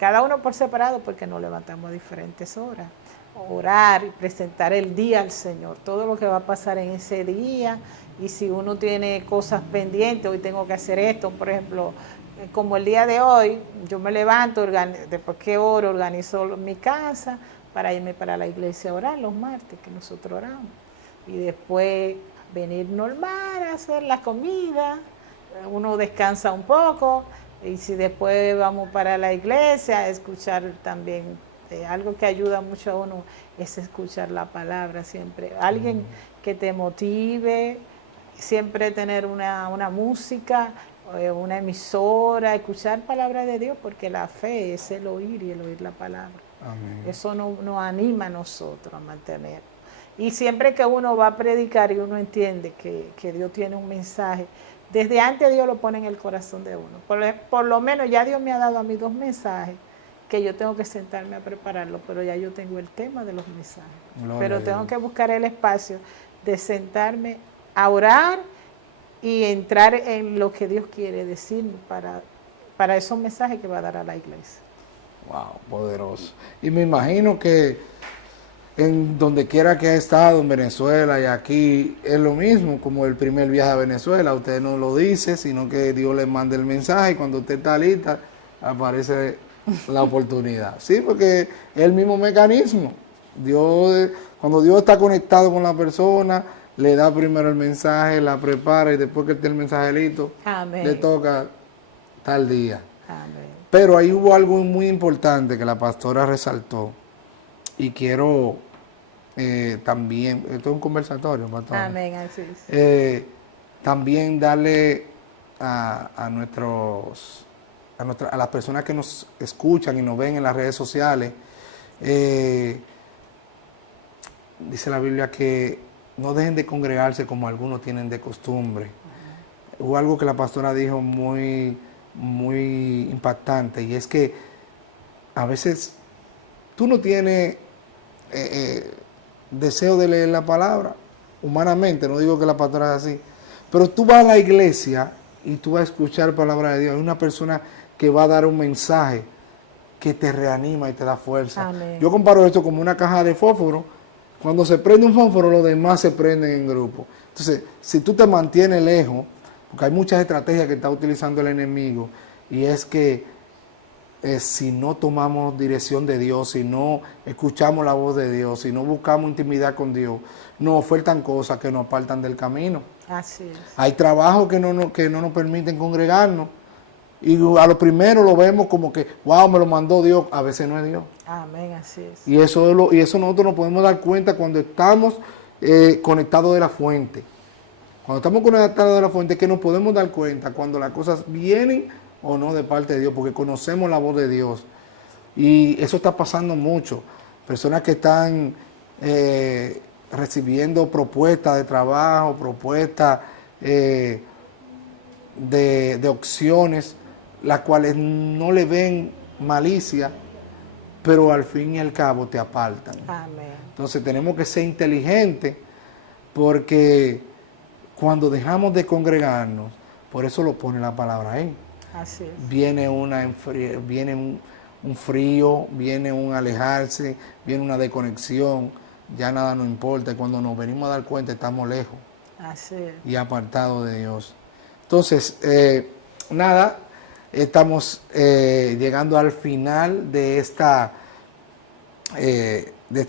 cada uno por separado porque nos levantamos a diferentes horas. Orar y presentar el día al Señor, todo lo que va a pasar en ese día, y si uno tiene cosas pendientes, hoy tengo que hacer esto, por ejemplo, como el día de hoy, yo me levanto, después que oro, organizo mi casa para irme para la iglesia a orar los martes, que nosotros oramos, y después venir normal a hacer la comida, uno descansa un poco, y si después vamos para la iglesia a escuchar también. Algo que ayuda mucho a uno es escuchar la palabra siempre. Alguien que te motive, siempre tener una música, una emisora, escuchar palabra de Dios, porque la fe es el oír y el oír la palabra. Amén. Eso nos anima a nosotros a mantener. Y siempre que uno va a predicar y uno entiende que Dios tiene un mensaje, desde antes Dios lo pone en el corazón de uno. Por lo menos ya Dios me ha dado a mí 2 mensajes que yo tengo que sentarme a prepararlo, pero ya yo tengo el tema de los mensajes. Pero tengo que buscar el espacio de sentarme a orar y entrar en lo que Dios quiere decirme para esos mensajes que va a dar a la iglesia. Wow, poderoso. Y me imagino que en donde quiera que ha estado, en Venezuela y aquí, es lo mismo, como el primer viaje a Venezuela. Usted no lo dice, sino que Dios le manda el mensaje y cuando usted está lista, aparece la oportunidad. Sí, porque es el mismo mecanismo. Dios, cuando Dios está conectado con la persona, le da primero el mensaje, la prepara y después que esté el mensaje listo, Amén. le toca tal día. Amén. Pero ahí hubo algo muy importante que la pastora resaltó y quiero también, esto es un conversatorio, pastora. Amén, así es. También darle a las personas que nos escuchan y nos ven en las redes sociales, dice la Biblia que no dejen de congregarse como algunos tienen de costumbre. Hubo algo que la pastora dijo muy, muy impactante, y es que a veces tú no tienes deseo de leer la palabra, humanamente, no digo que la pastora es así, pero tú vas a la iglesia y tú vas a escuchar palabra de Dios. Hay una persona que va a dar un mensaje que te reanima y te da fuerza. Amén. Yo comparo esto como una caja de fósforo. Cuando se prende un fósforo, los demás se prenden en grupo. Entonces, si tú te mantienes lejos, porque hay muchas estrategias que está utilizando el enemigo, y es que si no tomamos dirección de Dios, si no escuchamos la voz de Dios, si no buscamos intimidad con Dios, nos ofertan cosas que nos apartan del camino. Así es. Hay trabajos que no nos permiten congregarnos, y a lo primero lo vemos como que, wow, me lo mandó Dios. A veces no es Dios. Amén, así es. Y eso nosotros nos podemos dar cuenta cuando estamos conectados de la fuente. Cuando estamos conectados de la fuente, que nos podemos dar cuenta cuando las cosas vienen o no de parte de Dios, porque conocemos la voz de Dios. Y eso está pasando mucho. Personas que están recibiendo propuestas de trabajo, propuestas de opciones, las cuales no le ven malicia, pero al fin y al cabo te apartan. Amén. Entonces tenemos que ser inteligentes, porque cuando dejamos de congregarnos, por eso lo pone la palabra ahí, Así es. viene viene un frío, viene un alejarse, viene una desconexión, ya nada nos importa, y cuando nos venimos a dar cuenta estamos lejos Así es. y apartados de Dios. Entonces, nada, estamos llegando al final de este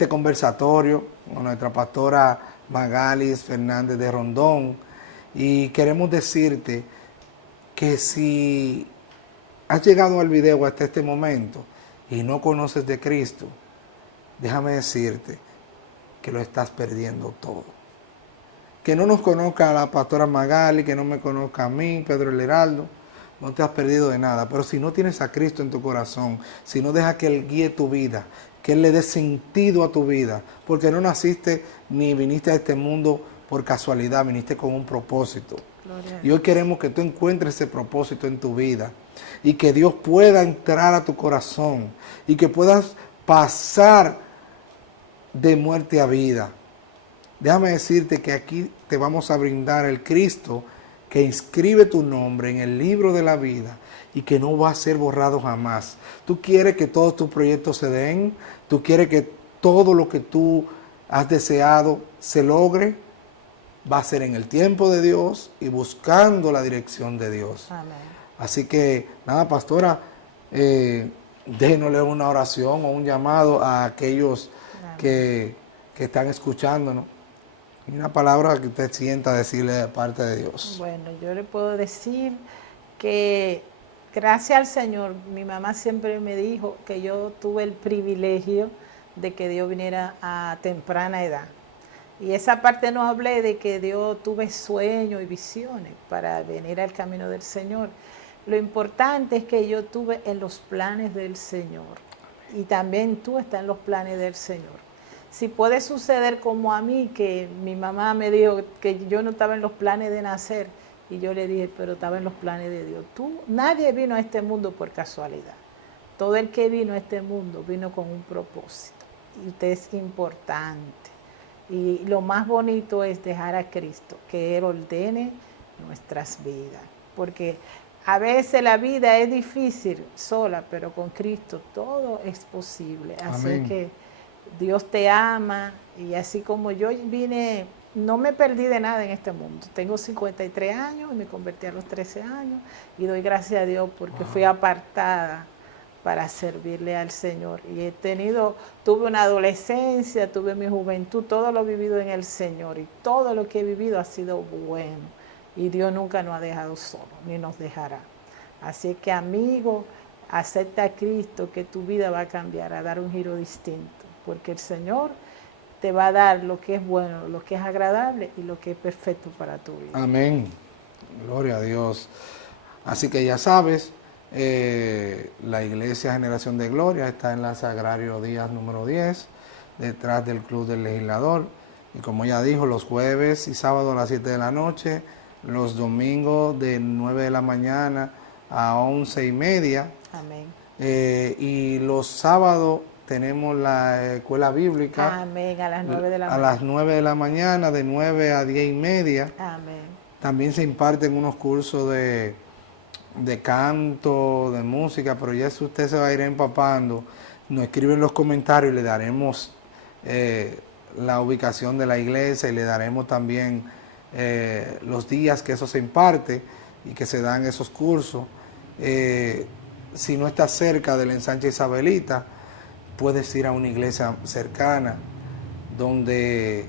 conversatorio con nuestra pastora Magalis Fernández de Rondón, y queremos decirte que si has llegado al video hasta este momento y no conoces de Cristo, déjame decirte que lo estás perdiendo todo. Que no nos conozca a la pastora Magali, que no me conozca a mí, Pedro el Heraldo, no te has perdido de nada. Pero si no tienes a Cristo en tu corazón, si no dejas que Él guíe tu vida, que Él le dé sentido a tu vida, porque no naciste ni viniste a este mundo por casualidad, viniste con un propósito. Gloria a Y hoy queremos que tú encuentres ese propósito en tu vida y que Dios pueda entrar a tu corazón y que puedas pasar de muerte a vida. Déjame decirte que aquí te vamos a brindar el Cristo que inscribe tu nombre en el libro de la vida y que no va a ser borrado jamás. Tú quieres que todos tus proyectos se den, tú quieres que todo lo que tú has deseado se logre, va a ser en el tiempo de Dios y buscando la dirección de Dios. Amén. Así que, nada, pastora, déjenosle una oración o un llamado a aquellos que están escuchándonos. Y una palabra que usted sienta decirle de parte de Dios. Bueno, yo le puedo decir que gracias al Señor, mi mamá siempre me dijo que yo tuve el privilegio de que Dios viniera a temprana edad. Y esa parte no hablé de que Dios tuve sueños y visiones para venir al camino del Señor. Lo importante es que yo tuve en los planes del Señor. Y también tú estás en los planes del Señor. Si puede suceder como a mí, que mi mamá me dijo que yo no estaba en los planes de nacer, y yo le dije, pero estaba en los planes de Dios. Nadie vino a este mundo por casualidad. Todo el que vino a este mundo vino con un propósito. Y usted es importante. Y lo más bonito es dejar a Cristo, que Él ordene nuestras vidas. Porque a veces la vida es difícil sola, pero con Cristo todo es posible. Así Amén. que Dios te ama y así como yo vine, no me perdí de nada en este mundo. Tengo 53 años y me convertí a los 13 años y doy gracias a Dios porque fui apartada para servirle al Señor. Y tuve una adolescencia, tuve mi juventud, todo lo vivido en el Señor y todo lo que he vivido ha sido bueno. Y Dios nunca nos ha dejado solos, ni nos dejará. Así que, amigo, acepta a Cristo que tu vida va a cambiar, a dar un giro distinto, porque el Señor te va a dar lo que es bueno, lo que es agradable y lo que es perfecto para tu vida. Amén. Gloria a Dios. Así que ya sabes, la Iglesia Generación de Gloria está en la Sagrario Díaz número 10, detrás del Club del Legislador. Y como ya dijo, los jueves y sábados a las 7 de la noche, los domingos de 9 de la mañana a 11:30. Amén. Y los sábados tenemos la escuela bíblica. Amén, a las 9 de la mañana. A las 9 de la mañana, de 9 a 10:30. Amén. También se imparten unos cursos de canto, de música, pero ya si usted se va a ir empapando, nos escribe en los comentarios y le daremos la ubicación de la iglesia y le daremos también los días que eso se imparte y que se dan esos cursos. Si no estás cerca del ensanche Isabelita, puedes ir a una iglesia cercana donde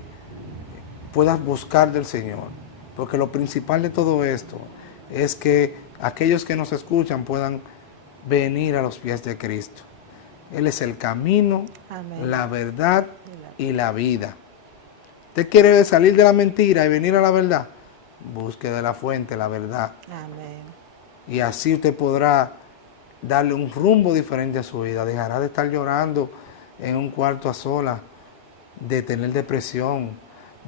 puedas buscar del Señor, porque lo principal de todo esto es que aquellos que nos escuchan puedan venir a los pies de Cristo. Él es el camino, amén, la verdad y la vida. ¿Usted quiere salir de la mentira y venir a la verdad? Busque de la fuente la verdad. Amén. Y así usted podrá darle un rumbo diferente a su vida. Dejará de estar llorando en un cuarto a solas, de tener depresión,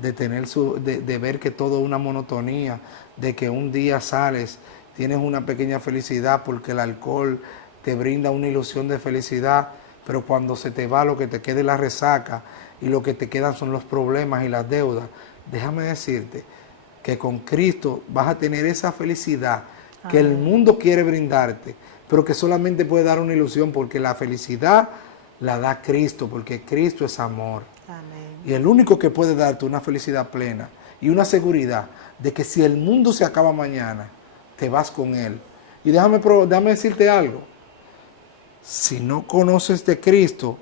de ver que todo es una monotonía, de que un día sales, tienes una pequeña felicidad porque el alcohol te brinda una ilusión de felicidad, pero cuando se te va lo que te queda es la resaca y lo que te quedan son los problemas y las deudas. Déjame decirte que con Cristo vas a tener esa felicidad que el mundo quiere brindarte, pero que solamente puede dar una ilusión, porque la felicidad la da Cristo, porque Cristo es amor. Amén. Y el único que puede darte una felicidad plena y una seguridad de que si el mundo se acaba mañana, te vas con Él. Y déjame decirte algo. Si no conoces de Cristo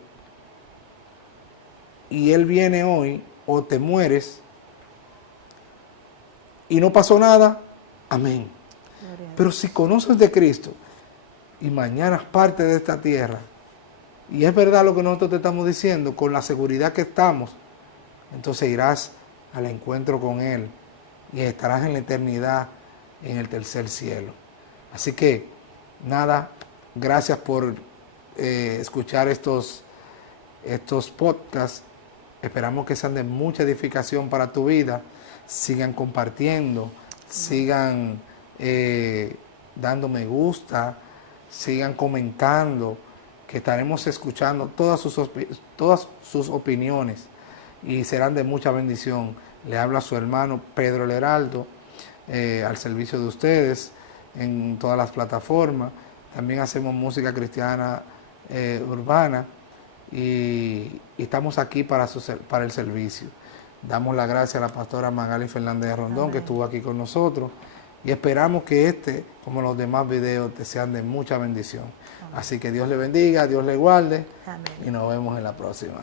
y Él viene hoy o te mueres y no pasó nada, amén. Pero si conoces de Cristo y mañana es parte de esta tierra, y es verdad lo que nosotros te estamos diciendo, con la seguridad que estamos, entonces irás al encuentro con Él y estarás en la eternidad en el tercer cielo. Así que, nada, gracias por escuchar estos podcasts. Esperamos que sean de mucha edificación para tu vida. Sigan compartiendo, sigan dando me gusta, sigan comentando, que estaremos escuchando todas sus opiniones y serán de mucha bendición. Le habla su hermano Pedro el Heraldo, al servicio de ustedes en todas las plataformas. También hacemos música cristiana urbana y estamos aquí para el servicio. Damos las gracias a la pastora Magali Fernández de Rondón, amén, que estuvo aquí con nosotros, y esperamos que como los demás videos, te sean de mucha bendición. Amén. Así que Dios le bendiga, Dios le guarde, amén, y nos vemos en la próxima.